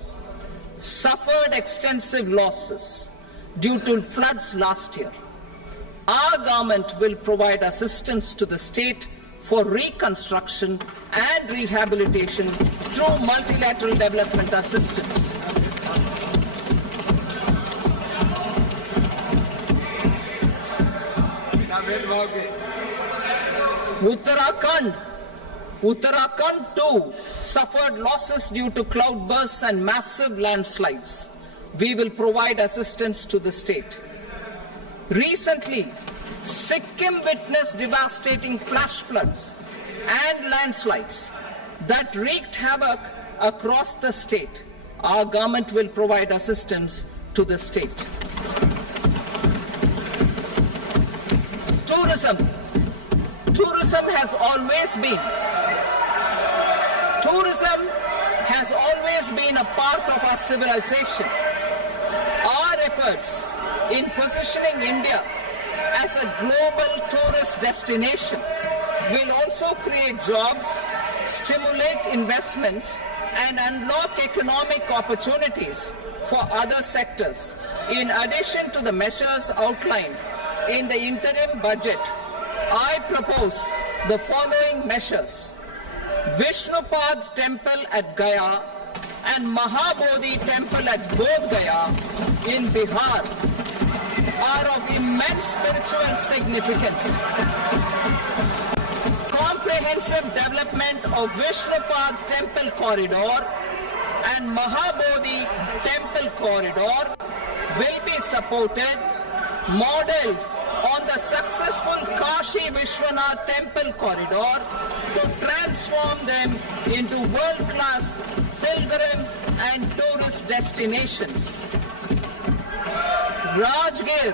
suffered extensive losses due to floods last year. Our government will provide assistance to the state for reconstruction and rehabilitation through multilateral development assistance. भेदभाव की। Uttarakhand too suffered losses due to cloudbursts and massive landslides. We will provide assistance to the state. Recently, Sikkim witnessed devastating flash floods and landslides that wreaked havoc across the state. Our government will provide assistance to the state. Tourism has always been a part of our civilization. Our efforts in positioning India as a global tourist destination will also create jobs, stimulate investments, and unlock economic opportunities for other sectors. In addition to the measures outlined in the interim budget, I propose the following measures. Vishnupad Temple at Gaya and Mahabodhi Temple at Bodh Gaya in Bihar are of immense spiritual significance. Comprehensive development of Vishnupad Temple Corridor and Mahabodhi Temple Corridor will be supported, modeled on the successful Kashi Vishwanath Temple Corridor to transform them into world-class pilgrim and tourist destinations. Rajgir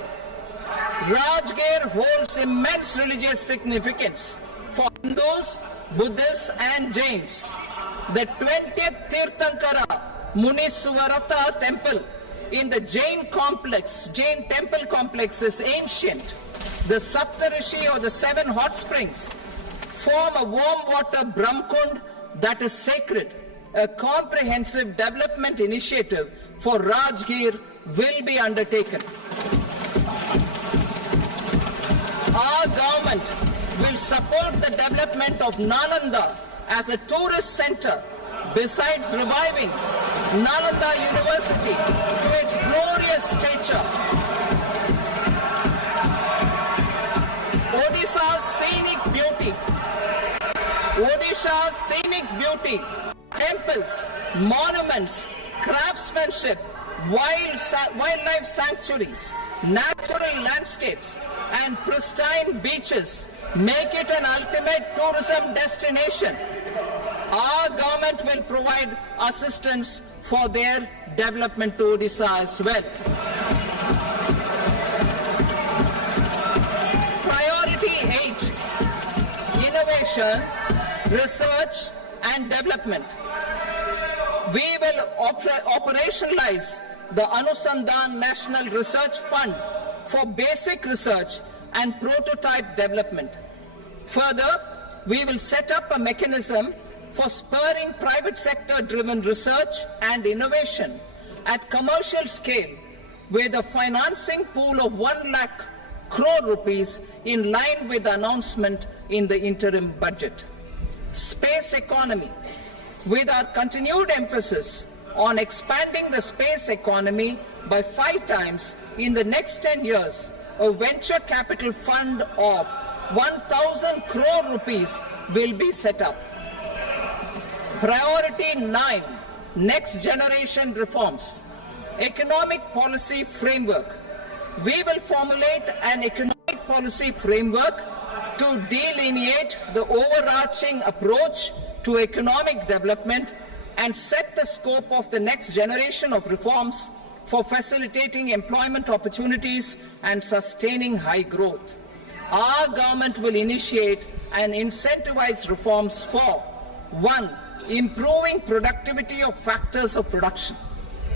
holds immense religious significance for Hindus, Buddhists and Jains. The 20th Tirthankara Muniswarata Temple in the Jain temple complex is ancient. The Saptarishi or the 7 hot springs form a warm water Brahmkund that is sacred. A comprehensive development initiative for Rajgir will be undertaken. Our government will support the development of Nalanda as a tourist center, besides reviving Nalanda University to its glorious stature. Odisha's scenic beauty, temples, monuments, craftsmanship, wildlife sanctuaries, natural landscapes, and pristine beaches make it an ultimate tourism destination. Our government will provide assistance for their development to Odisha as well. Priority 8, innovation, research and development. We will operationalize the Anusandhan National Research Fund for basic research and prototype development. Further, we will set up a mechanism for spurring private sector-driven research and innovation at commercial scale with a financing pool of 1 lakh crore rupees in line with the announcement in the interim budget. Space economy. With our continued emphasis on expanding the space economy by 5 times in the next 10 years, a venture capital fund of 1,000 crore rupees will be set up. Priority 9, next generation reforms. Economic policy framework. We will formulate an economic policy framework to delineate the overarching approach to economic development and set the scope of the next generation of reforms for facilitating employment opportunities and sustaining high growth. Our government will initiate and incentivize reforms for 1. Improving productivity of factors of production,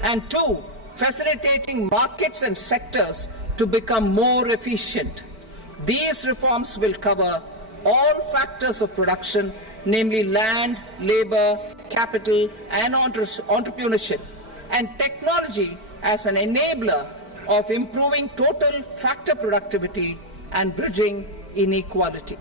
and 2. Facilitating markets and sectors to become more efficient. These reforms will cover all factors of production, namely land, labor, capital, and entrepreneurship, and technology as an enabler of improving total factor productivity and bridging inequality.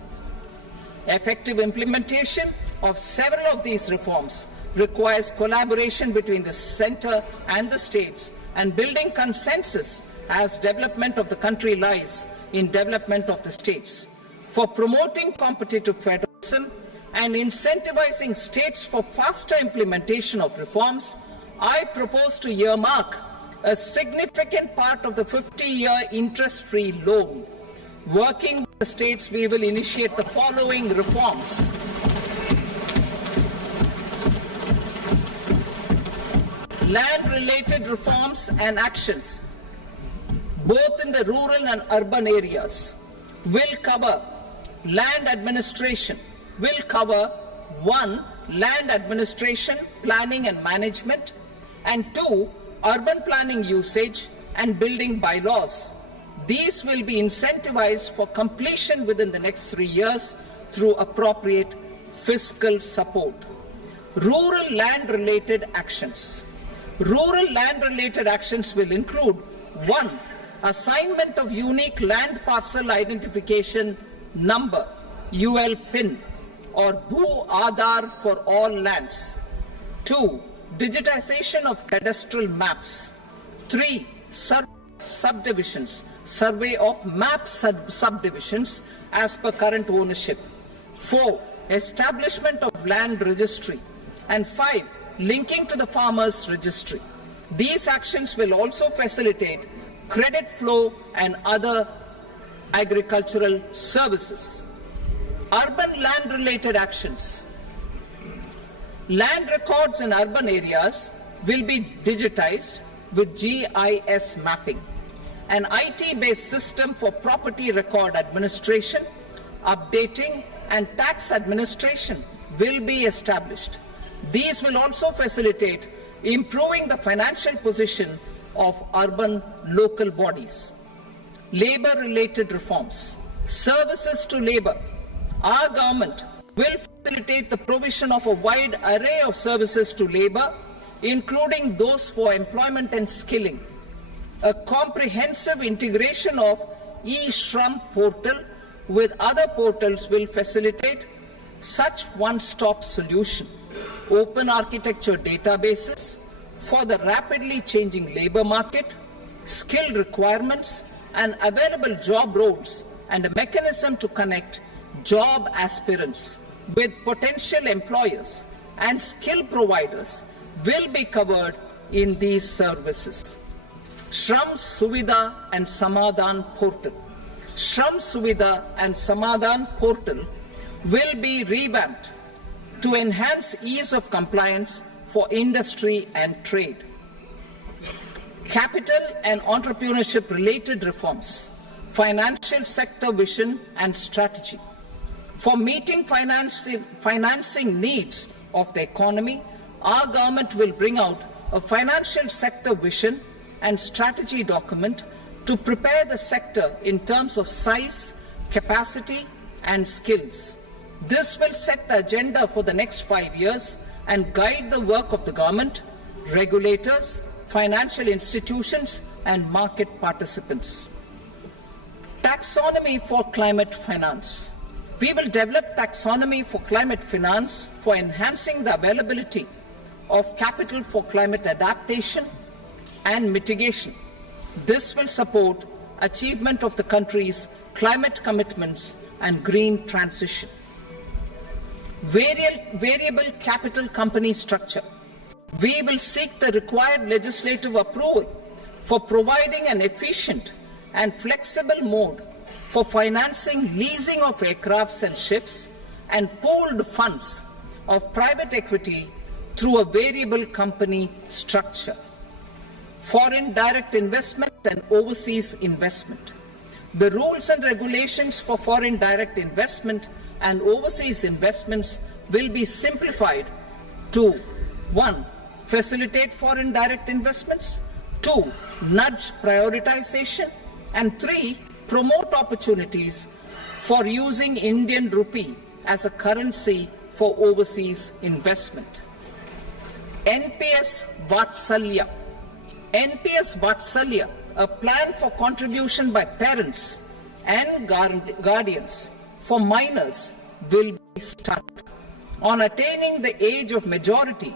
Effective implementation of several of these reforms requires collaboration between the center and the states, and building consensus as development of the country lies in development of the states. For promoting competitive federalism and incentivizing states for faster implementation of reforms, I propose to earmark a significant part of the 50-year interest-free loan. Working with the states, we will initiate the following reforms. Land-related reforms and actions, both in the rural and urban areas, will cover land administration, will cover 1. Land administration, planning and management, and 2. Urban planning usage and building bylaws. These will be incentivized for completion within the next 3 years through appropriate fiscal support. Rural land-related actions. Rural land-related actions will include 1. Assignment of unique land parcel identification number, UL PIN, or Bhu Aadhaar for all lands. 2. Digitization of cadastral maps. 3. Subdivisions, survey of map subdivisions as per current ownership. 4. Establishment of land registry. And 5. Linking to the farmers registry. These actions will also facilitate credit flow and other agricultural services. Urban land-related actions. Land records in urban areas will be digitized with GIS mapping. An IT-based system for property record administration, updating, and tax administration will be established. These will also facilitate improving the financial position of urban local bodies. Labor-related reforms. Services to labor. Our government will facilitate the provision of a wide array of services to labor, including those for employment and skilling. A comprehensive integration of eShram portal with other portals will facilitate such one-stop solution. Open architecture databases for the rapidly changing labor market, skill requirements, and available job roles, and a mechanism to connect job aspirants with potential employers and skill providers will be covered in these services. Shram Suvidha and Samadhan portal. Shram Suvidha and Samadhan portal will be revamped to enhance ease of compliance for industry and trade. Capital and entrepreneurship related reforms. Financial sector vision and strategy. For meeting financing needs of the economy, our government will bring out a financial sector vision and strategy document to prepare the sector in terms of size, capacity, and skills. This will set the agenda for the next 5 years and guide the work of the government, regulators, financial institutions, and market participants. Taxonomy for climate finance. We will develop taxonomy for climate finance for enhancing the availability of capital for climate adaptation and mitigation. This will support achievement of the country's climate commitments and green transition. Variable capital company structure. We will seek the required legislative approval for providing an efficient and flexible mode for financing leasing of aircrafts and ships and pooled funds of private equity through a variable company structure. Foreign direct investment and overseas investment. The rules and regulations for foreign direct investment and overseas investments will be simplified to 1. Facilitate foreign direct investments, 2. Nudge prioritization, and 3. Promote opportunities for using Indian rupee as a currency for overseas investment. NPS Vatsalya. NPS Vatsalya, a plan for contribution by parents and guardians for minors, will be started. On attaining the age of majority,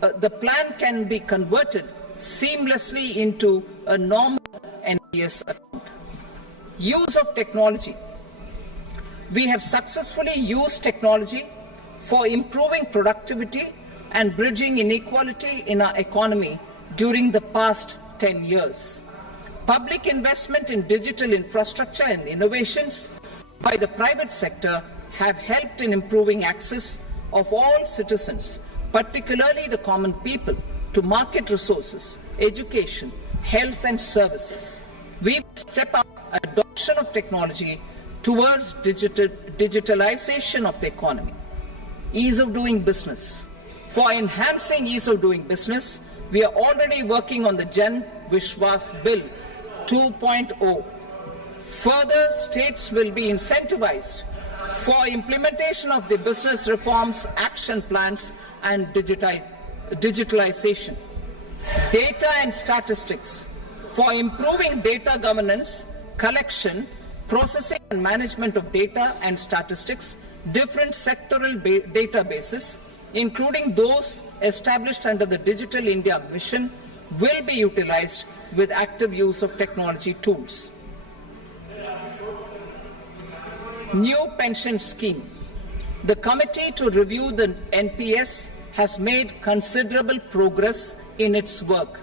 the plan can be converted seamlessly into a normal NPS account. Use of technology. We have successfully used technology for improving productivity and bridging inequality in our economy during the past 10 years. Public investment in digital infrastructure and innovations by the private sector have helped in improving access of all citizens, particularly the common people, to market resources, education, health and services. We will step up adoption of technology towards digitalization of the economy. Ease of doing business. For enhancing ease of doing business, we are already working on the Jan Vishwas Bill 2.0. Further, states will be incentivized for implementation of the business reforms, action plans and digitalization. Data and statistics. For improving data governance, collection, processing and management of data and statistics, different sectoral databases, including those established under the Digital India Mission, will be utilized with active use of technology tools. New pension scheme. The committee to review the NPS has made considerable progress in its work.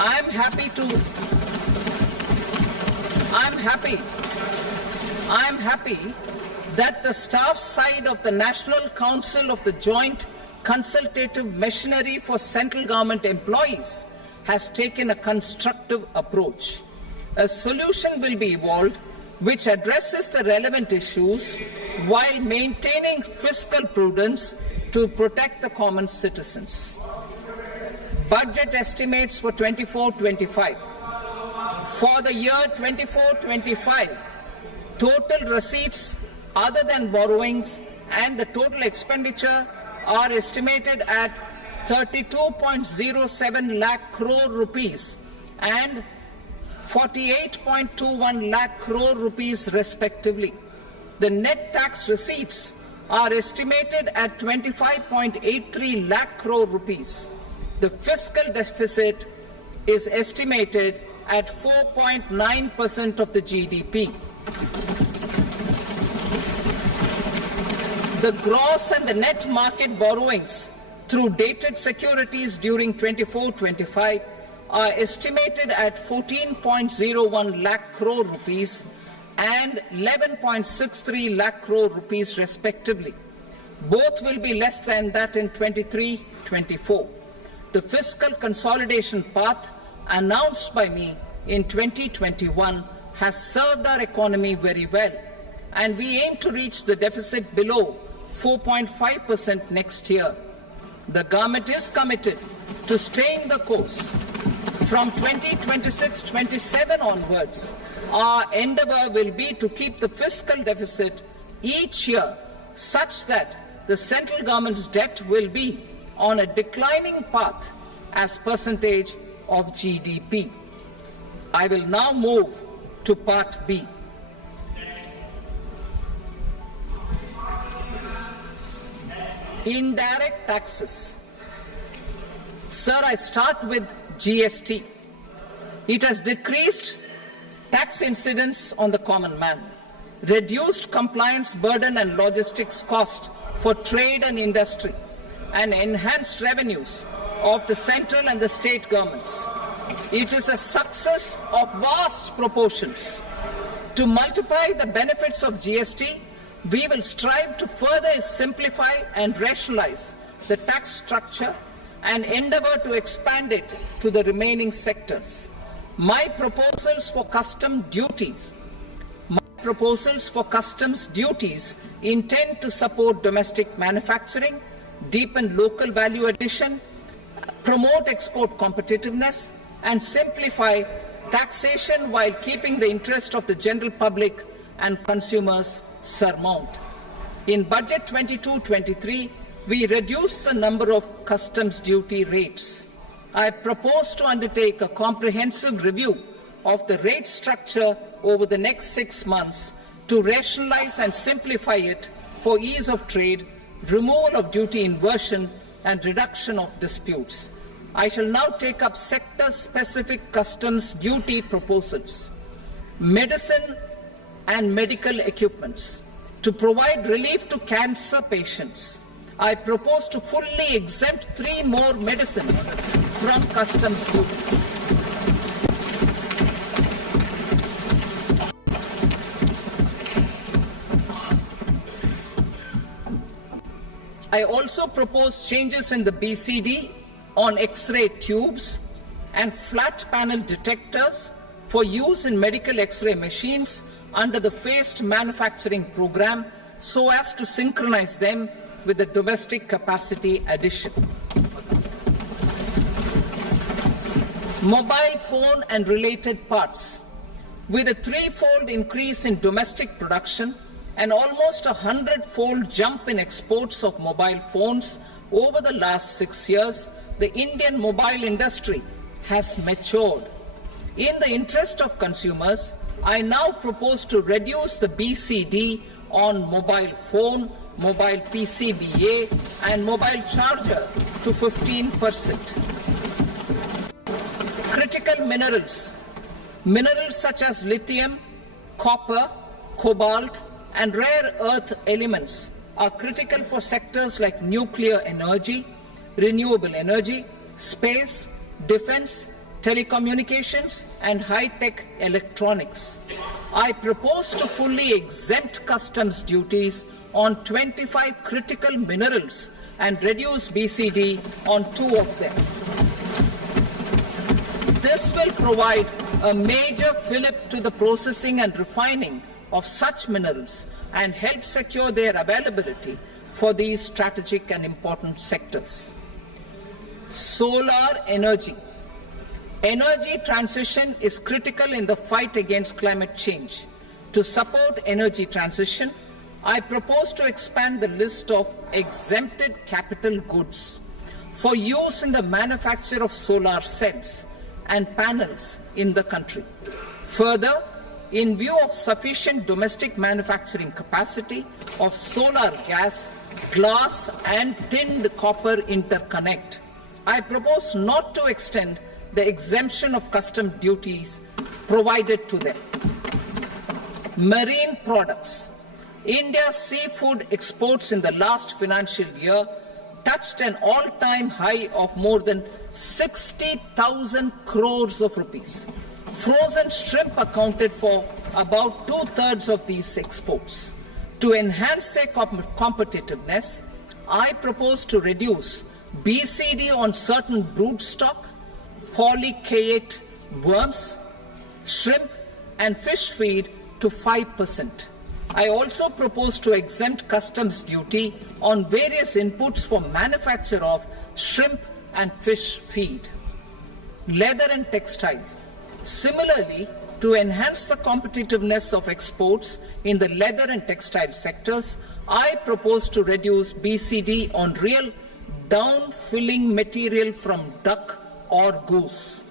I'm happy that the staff side of the National Council of the Joint Consultative Machinery for Central Government Employees has taken a constructive approach. A solution will be evolved which addresses the relevant issues while maintaining fiscal prudence to protect the common citizens. Budget estimates for 24-25. For the year 24-25, total receipts other than borrowings and the total expenditure are estimated at 32.07 lakh crore rupees and 48.21 lakh crore rupees respectively. The net tax receipts are estimated at 25.83 lakh crore rupees. The fiscal deficit is estimated at 4.9% of the GDP. The gross and the net market borrowings through dated securities during 24-25 are estimated at 14.01 lakh crore rupees and 11.63 lakh crore rupees respectively. Both will be less than that in 23-24. The fiscal consolidation path announced by me in 2021 has served our economy very well, and we aim to reach the deficit below 4.5% next year. The government is committed to staying the course. From 2026-27 onwards, our endeavour will be to keep the fiscal deficit each year such that the central government's debt will be on a declining path as percentage of GDP. I will now move to Part B. Indirect taxes. Sir, I start with GST. It has decreased tax incidence on the common man, reduced compliance burden and logistics cost for trade and industry, and enhanced revenues of the central and the state governments. It is a success of vast proportions. To multiply the benefits of GST, we will strive to further simplify and rationalize the tax structure and endeavour to expand it to the remaining sectors. My proposals for customs duties intend to support domestic manufacturing, deepen local value addition, promote export competitiveness, and simplify taxation while keeping the interest of the general public and consumers surmount. In Budget 22-23, we reduced the number of customs duty rates. I propose to undertake a comprehensive review of the rate structure over the next 6 months to rationalize and simplify it for ease of trade, removal of duty inversion, and reduction of disputes. I shall now take up sector-specific customs duty proposals. medicine and medical equipments. To provide relief to cancer patients, I propose to fully exempt 3 more medicines from customs duties. I also propose changes in the BCD on X-ray tubes and flat panel detectors for use in medical X-ray machines under the phased manufacturing program so as to synchronize them with the domestic capacity addition. Mobile phone and related parts. With a 3-fold increase in domestic production and almost a 100-fold jump in exports of mobile phones over the last 6 years, the Indian mobile industry has matured. In the interest of consumers, I now propose to reduce the BCD on mobile phone, mobile PCBA, and mobile charger to 15%. Critical minerals. Minerals such as lithium, copper, cobalt, and rare earth elements are critical for sectors like nuclear energy, renewable energy, space, defense, telecommunications, and high-tech electronics. I propose to fully exempt customs duties on 25 critical minerals and reduce BCD on 2 of them. This will provide a major fillip to the processing and refining of such minerals and help secure their availability for these strategic and important sectors. Solar energy. Energy transition is critical in the fight against climate change. To support energy transition, I propose to expand the list of exempted capital goods for use in the manufacture of solar cells and panels in the country. Further, in view of sufficient domestic manufacturing capacity of solar gas, glass and tinned copper interconnect, I propose not to extend the exemption of custom duties provided to them. Marine products. India's seafood exports in the last financial year touched an all-time high of more than 60,000 crores of rupees. Frozen shrimp accounted for about 2/3 of these exports. To enhance their competitiveness, I propose to reduce BCD on certain broodstock, polychaete worms, shrimp, and fish feed to 5%. I also propose to exempt customs duty on various inputs for manufacture of shrimp and fish feed. Leather and textile. Similarly, to enhance the competitiveness of exports in the leather and textile sectors, I propose to reduce BCD on real down-filling material from duck or goose.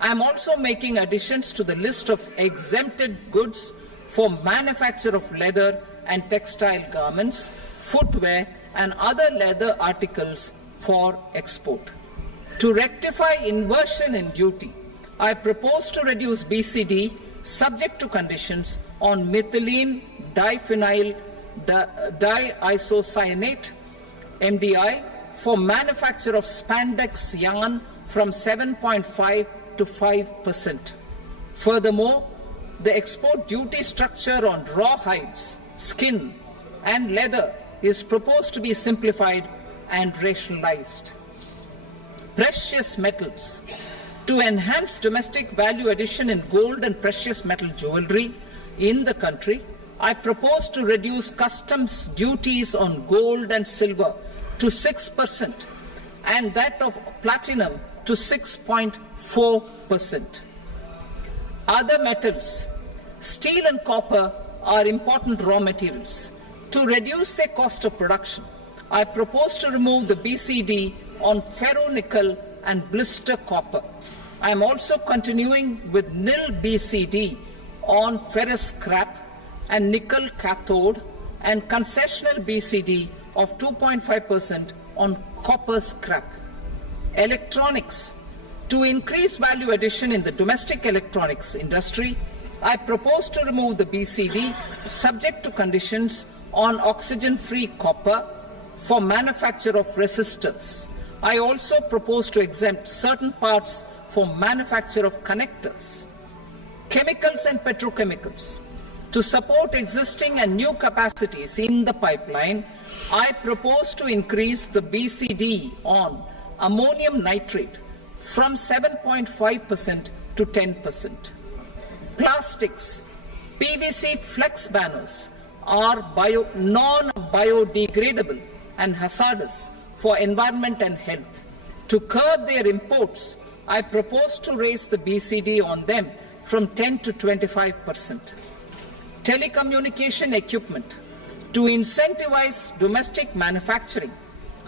I am also making additions to the list of exempted goods for manufacture of leather and textile garments, footwear, and other leather articles for export. To rectify inversion in duty, I propose to reduce BCD subject to conditions on methylene diphenyl diisocyanate (MDI) for manufacture of spandex yarn from 7.5 to 5%. Furthermore, the export duty structure on raw hides, skin, and leather is proposed to be simplified and rationalized. Precious metals. To enhance domestic value addition in gold and precious metal jewelry in the country, I propose to reduce customs duties on gold and silver to 6% and that of platinum to 6.4%. Other metals. Steel and copper are important raw materials. To reduce their cost of production, I propose to remove the BCD on ferronickel and blister copper. I am also continuing with nil BCD on ferrous scrap and nickel cathode and concessional BCD of 2.5% on copper scrap. Electronics. To increase value addition in the domestic electronics industry, I propose to remove the BCD subject to conditions on oxygen-free copper for manufacture of resistors. I also propose to exempt certain parts for manufacture of connectors. Chemicals and petrochemicals. To support existing and new capacities in the pipeline, I propose to increase the BCD on ammonium nitrate from 7.5% to 10%. Plastics, PVC flex banners are non-biodegradable and hazardous for environment and health. To curb their imports, I propose to raise the BCD on them from 10 to 25%. Telecommunication equipment. To incentivize domestic manufacturing,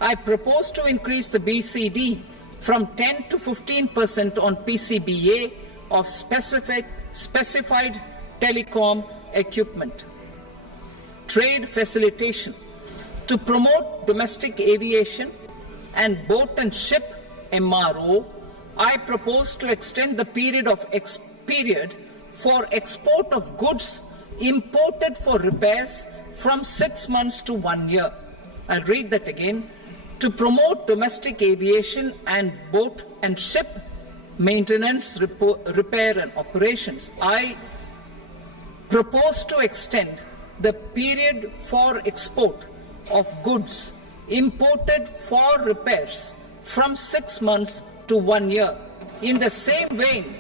I propose to increase the BCD from 10 to 15% on PCBA of specified telecom equipment. Trade facilitation. To promote domestic aviation and boat and ship MRO, I propose to extend the period for export of goods imported for repairs from 6 months to 1 year. I'll read that again. To promote domestic aviation and boat and ship maintenance, repair and operations, I propose to extend the period for export of goods imported for repairs from 6 months to 1 year. In the same vein,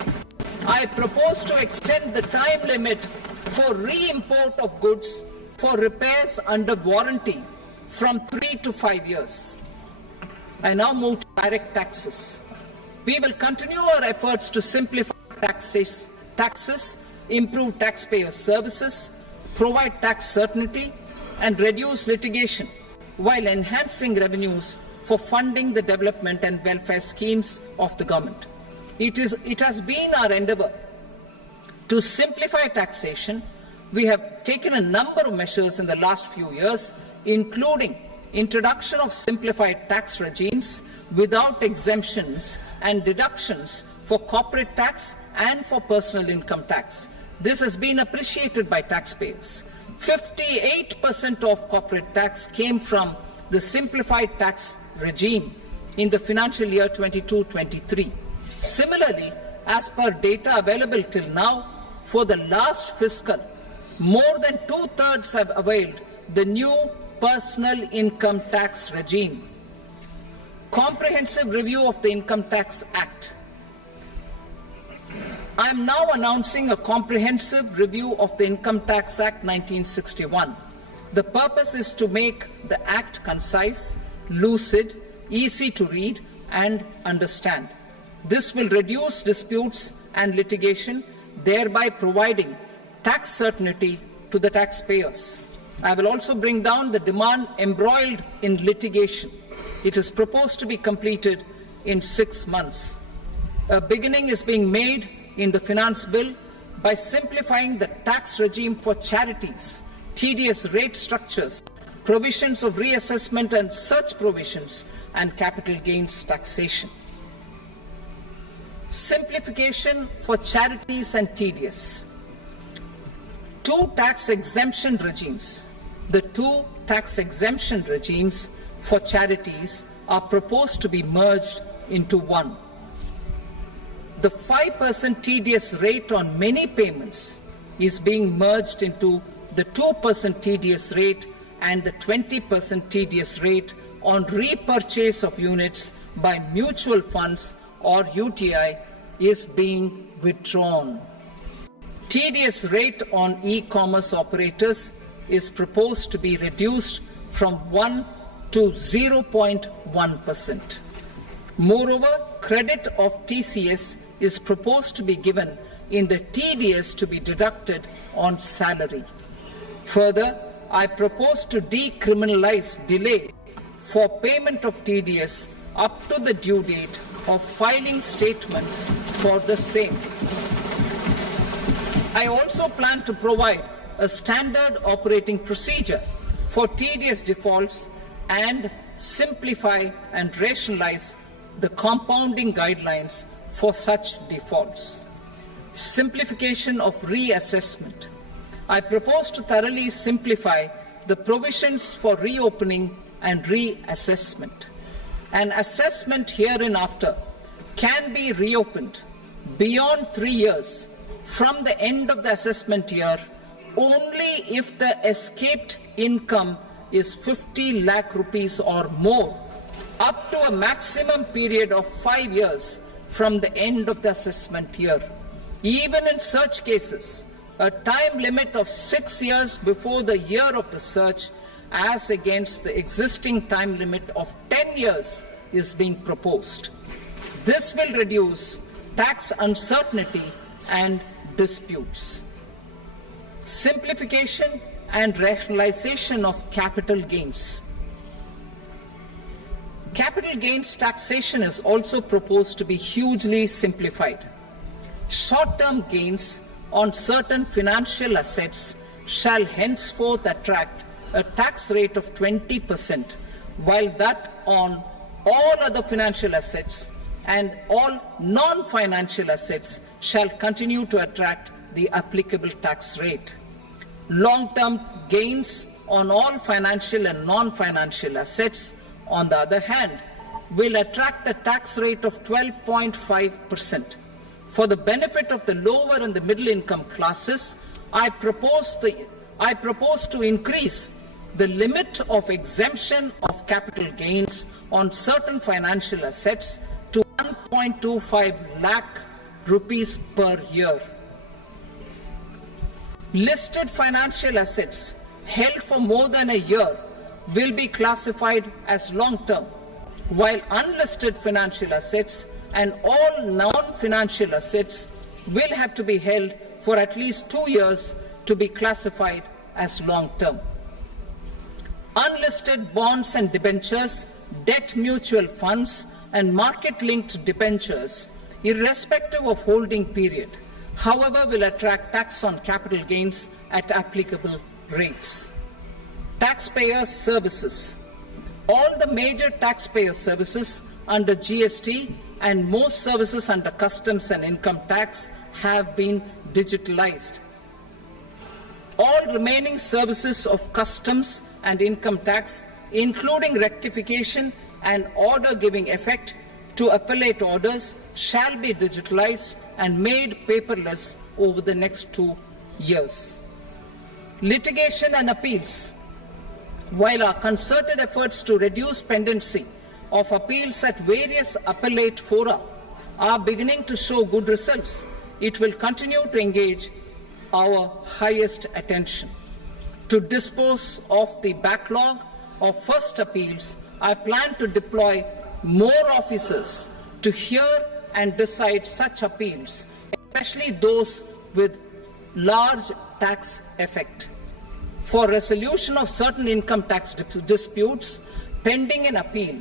I propose to extend the time limit for re-import of goods for repairs under warranty from 3 to 5 years. I now move to direct taxes. We will continue our efforts to simplify taxes, improve taxpayer services, provide tax certainty, and reduce litigation while enhancing revenues for funding the development and welfare schemes of the government. It has been our endeavour to simplify taxation. We have taken a number of measures in the last few years, including introduction of simplified tax regimes without exemptions and deductions for corporate tax and for personal income tax. This has been appreciated by taxpayers. 58% of corporate tax came from the simplified tax regime in the financial year 22-23. Similarly, as per data available till now, for the last fiscal, more than 2/3 have availed the new personal income tax regime. Comprehensive review of the Income Tax Act. I am now announcing a comprehensive review of the Income Tax Act 1961. The purpose is to make the Act concise, lucid, easy to read and understand. This will reduce disputes and litigation, thereby providing tax certainty to the taxpayers. I will also bring down the demand embroiled in litigation. It is proposed to be completed in 6 months. A beginning is being made in the Finance Bill by simplifying the tax regime for charities, tedious rate structures, provisions of reassessment and such provisions, and capital gains taxation. Simplification for charities and tedious. Two tax exemption regimes. The two tax exemption regimes for charities are proposed to be merged into one. The 5% TDS rate on many payments is being merged into the 2% TDS rate, and the 20% TDS rate on repurchase of units by mutual funds or UTI is being withdrawn. TDS rate on e-commerce operators is proposed to be reduced from 1 to 0.1%. Moreover, credit of TCS is proposed to be given in the TDS to be deducted on salary. Further, I propose to decriminalize delay for payment of TDS up to the due date of filing statement for the same. I also plan to provide a standard operating procedure for TDS defaults and simplify and rationalize the compounding guidelines for such defaults. simplification of reassessment. I propose to thoroughly simplify the provisions for reopening and reassessment. An assessment hereinafter can be reopened beyond 3 years from the end of the assessment year only if the escaped income is 50 lakh rupees or more, up to a maximum period of 5 years from the end of the assessment year. Even in such cases, a time limit of 6 years before the year of the search, as against the existing time limit of 10 years, is being proposed. This will reduce tax uncertainty and disputes. Simplification and rationalization of capital gains. Capital gains taxation is also proposed to be hugely simplified. Short-term gains on certain financial assets shall henceforth attract a tax rate of 20%, while that on all other financial assets and all non-financial assets shall continue to attract the applicable tax rate. Long-term gains on all financial and non-financial assets, on the other hand, will attract a tax rate of 12.5%. For the benefit of the lower and the middle income classes, I propose to increase the limit of exemption of capital gains on certain financial assets to 1.25 lakh rupees per year. Listed financial assets held for more than a year will be classified as long-term, while unlisted financial assets and all non-financial assets will have to be held for at least 2 years to be classified as long-term. Unlisted bonds and debentures, debt mutual funds, and market-linked debentures, irrespective of holding period, however, will attract tax on capital gains at applicable rates. Taxpayer services. All the major taxpayer services under GST and most services under customs and income tax have been digitalized. All remaining services of customs and income tax, including rectification and order giving effect to appellate orders, shall be digitalized and made paperless over the next 2 years. Litigation and appeals. While our concerted efforts to reduce pendency of appeals at various appellate fora are beginning to show good results, it will continue to engage our highest attention. To dispose of the backlog of first appeals, I plan to deploy more officers to hear and decide such appeals, especially those with large tax effect. For resolution of certain income tax disputes pending an appeal,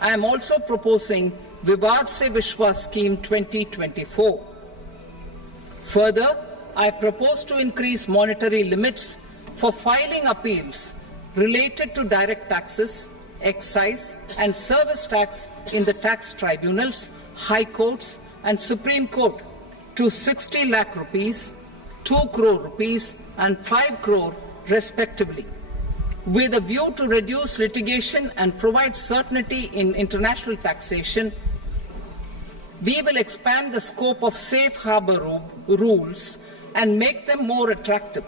I am also proposing Vivad Se Vishwas Scheme 2024. Further, I propose to increase monetary limits for filing appeals related to direct taxes, excise and service tax in the tax tribunals, high courts and Supreme Court to 60 lakh rupees, 2 crore rupees and 5 crore respectively. With a view to reduce litigation and provide certainty in international taxation, we will expand the scope of safe harbor rules and make them more attractive.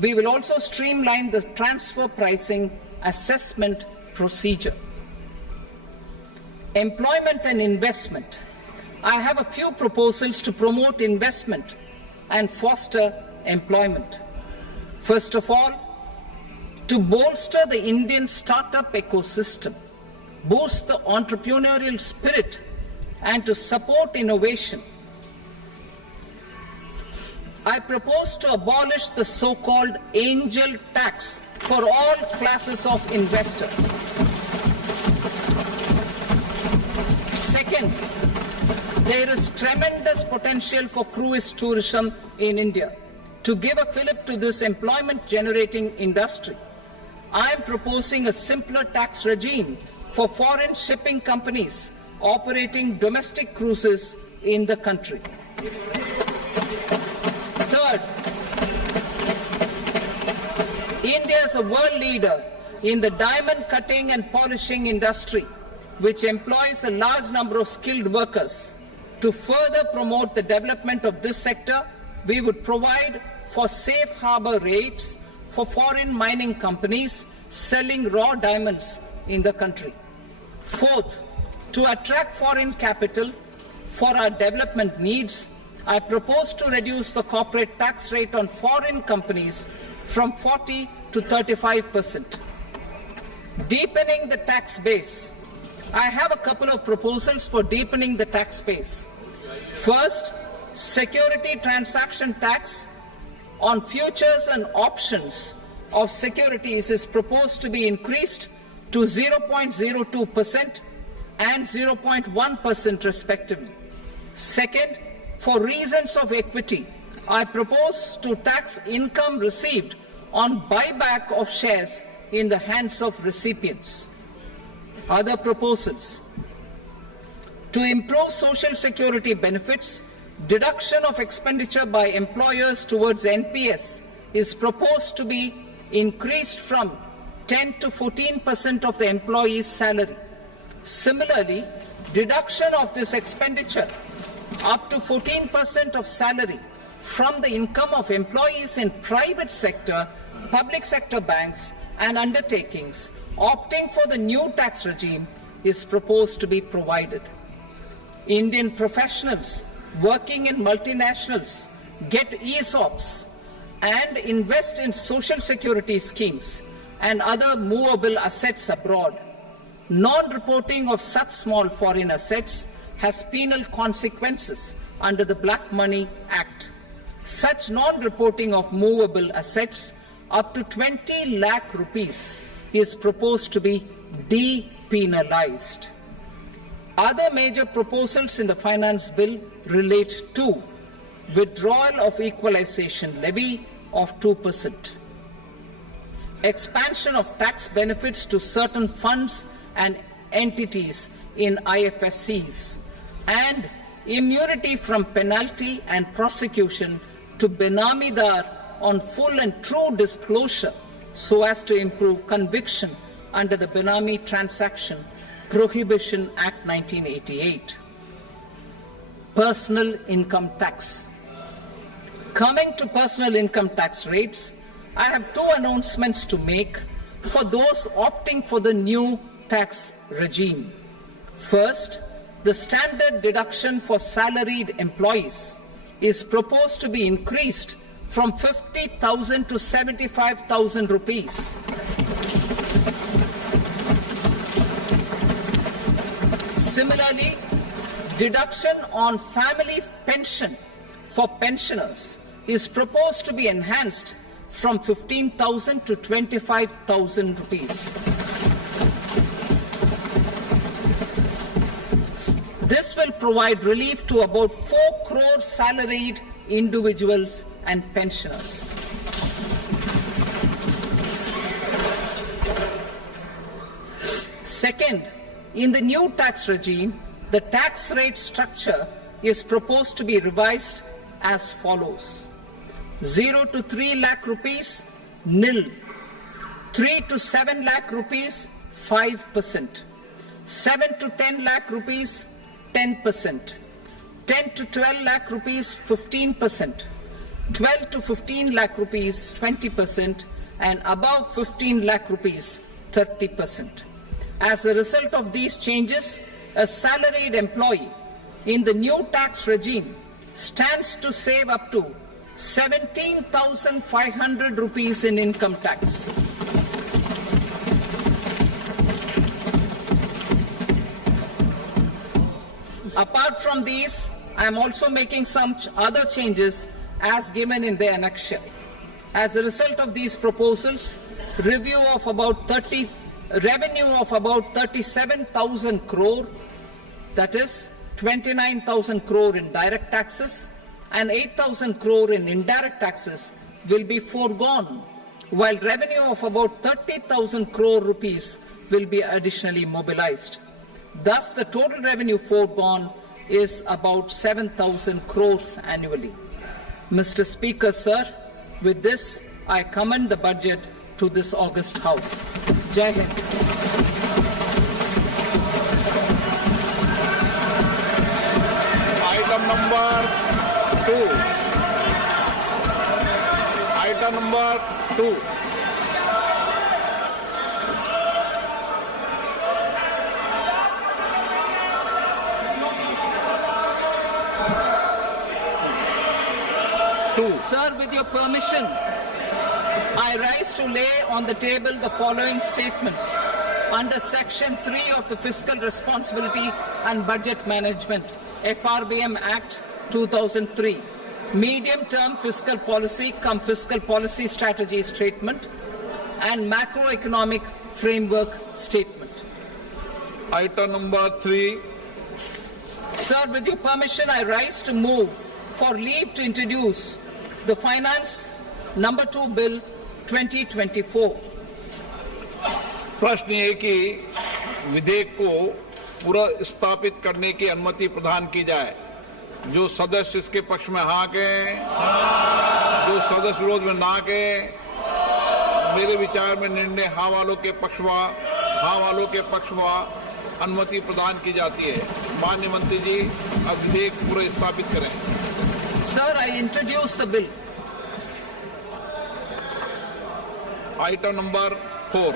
We will also streamline the transfer pricing assessment procedure. Employment and investment. I have a few proposals to promote investment and foster employment. First of all, to bolster the Indian startup ecosystem, boost the entrepreneurial spirit, and to support innovation, I propose to abolish the so-called angel tax for all classes of investors. Second, there is tremendous potential for cruise tourism in India. To give a fillip to this employment-generating industry, I am proposing a simpler tax regime for foreign shipping companies operating domestic cruises in the country. India is a world leader in the diamond cutting and polishing industry, which employs a large number of skilled workers. To further promote the development of this sector, we would provide for safe harbor rates for foreign mining companies selling raw diamonds in the country. Fourth, to attract foreign capital for our development needs, I propose to reduce the corporate tax rate on foreign companies from 40 to 35%. Deepening the tax base. I have a couple of proposals for deepening the tax base. First, security transaction tax on futures and options of securities is proposed to be increased to 0.02% and 0.1% respectively. Second, for reasons of equity, I propose to tax income received on buyback of shares in the hands of recipients. Other proposals. To improve social security benefits, deduction of expenditure by employers towards NPS is proposed to be increased from 10 to 14% of the employee's salary. Similarly, deduction of this expenditure up to 14% of salary from the income of employees in private sector, public sector banks and undertakings opting for the new tax regime is proposed to be provided. Indian professionals working in multinationals get ESOPs and invest in social security schemes and other movable assets abroad. Non-reporting of such small foreign assets has penal consequences under the Black Money Act. Such non-reporting of movable assets up to 20 lakh rupees is proposed to be depenalized. Other major proposals in the finance bill relate to withdrawal of equalization levy of 2%, expansion of tax benefits to certain funds and entities in IFSCs, and immunity from penalty and prosecution to Benamidar on full and true disclosure so as to improve conviction under the Benami Transaction Prohibition Act 1988. Personal income tax. Coming to personal income tax rates, I have two announcements to make for those opting for the new tax regime. First, the standard deduction for salaried employees is proposed to be increased from 50,000 to 75,000 rupees. Similarly, deduction on family pension for pensioners is proposed to be enhanced from 15,000 to 25,000 rupees. This will provide relief to about 4 crore salaried individuals and pensioners. Second, in the new tax regime, the tax rate structure is proposed to be revised as follows. 0 to 3 lakh rupees, nil. 3 to 7 lakh rupees, 5%. 7 to 10 lakh rupees, 10%. 10 to 12 lakh rupees, 15%. 12 to 15 lakh rupees, 20%. And above 15 lakh rupees, 30%. As a result of these changes, a salaried employee in the new tax regime stands to save up to 17,500 rupees in income tax. Apart from these, I am also making some other changes as given in the annexure. As a result of these proposals, revenue of about 37,000 crore, that is 29,000 crore in direct taxes and 8,000 crore in indirect taxes will be foregone, while revenue of about 30,000 crore rupees will be additionally mobilized. Thus, the total revenue foregone is about 7,000 crores annually. Mr. Speaker, sir, with this, I commend the budget to this august House. Jai Hind. Item number 2. Item number 2. Sir, with your permission, I rise to lay on the table the following statements under Section 3 of the Fiscal Responsibility and Budget Management, FRBM Act 2003, Medium-Term Fiscal Policy cum Fiscal Policy Strategy Statement and Macroeconomic Framework Statement. Item number 3. Sir, with your permission, I rise to move for leave to introduce the Finance Number 2 Bill 2024. प्रश्न ये कि विधेयक को पुनर्स्थापित करने की अनुमति प्रदान की जाए। जो सदस्य इसके पक्ष में हाँ कहें, जो सदस्य विरोध में ना कहें। मेरे विचार में निर्णय हाँ वालों के पक्ष में अनुमति प्रदान की जाती है। माननीय मंत्री जी, अब विधेयक पुनर्स्थापित करें। Sir, I introduce the bill. Item number 4.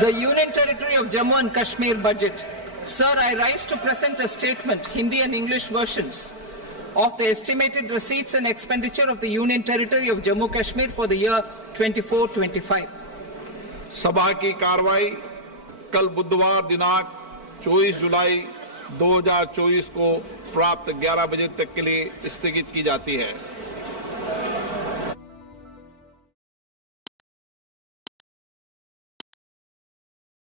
The Union Territory of Jammu and Kashmir budget. Sir, I rise to present a statement, Hindi and English versions, of the estimated receipts and expenditure of the Union Territory of Jammu and Kashmir for the year 24-25. सभा की कार्रवाई कल बुधवार दिनांक 24 जुलाई 2024 को प्राप्त 11 बजे तक के लिए स्थगित की जाती है।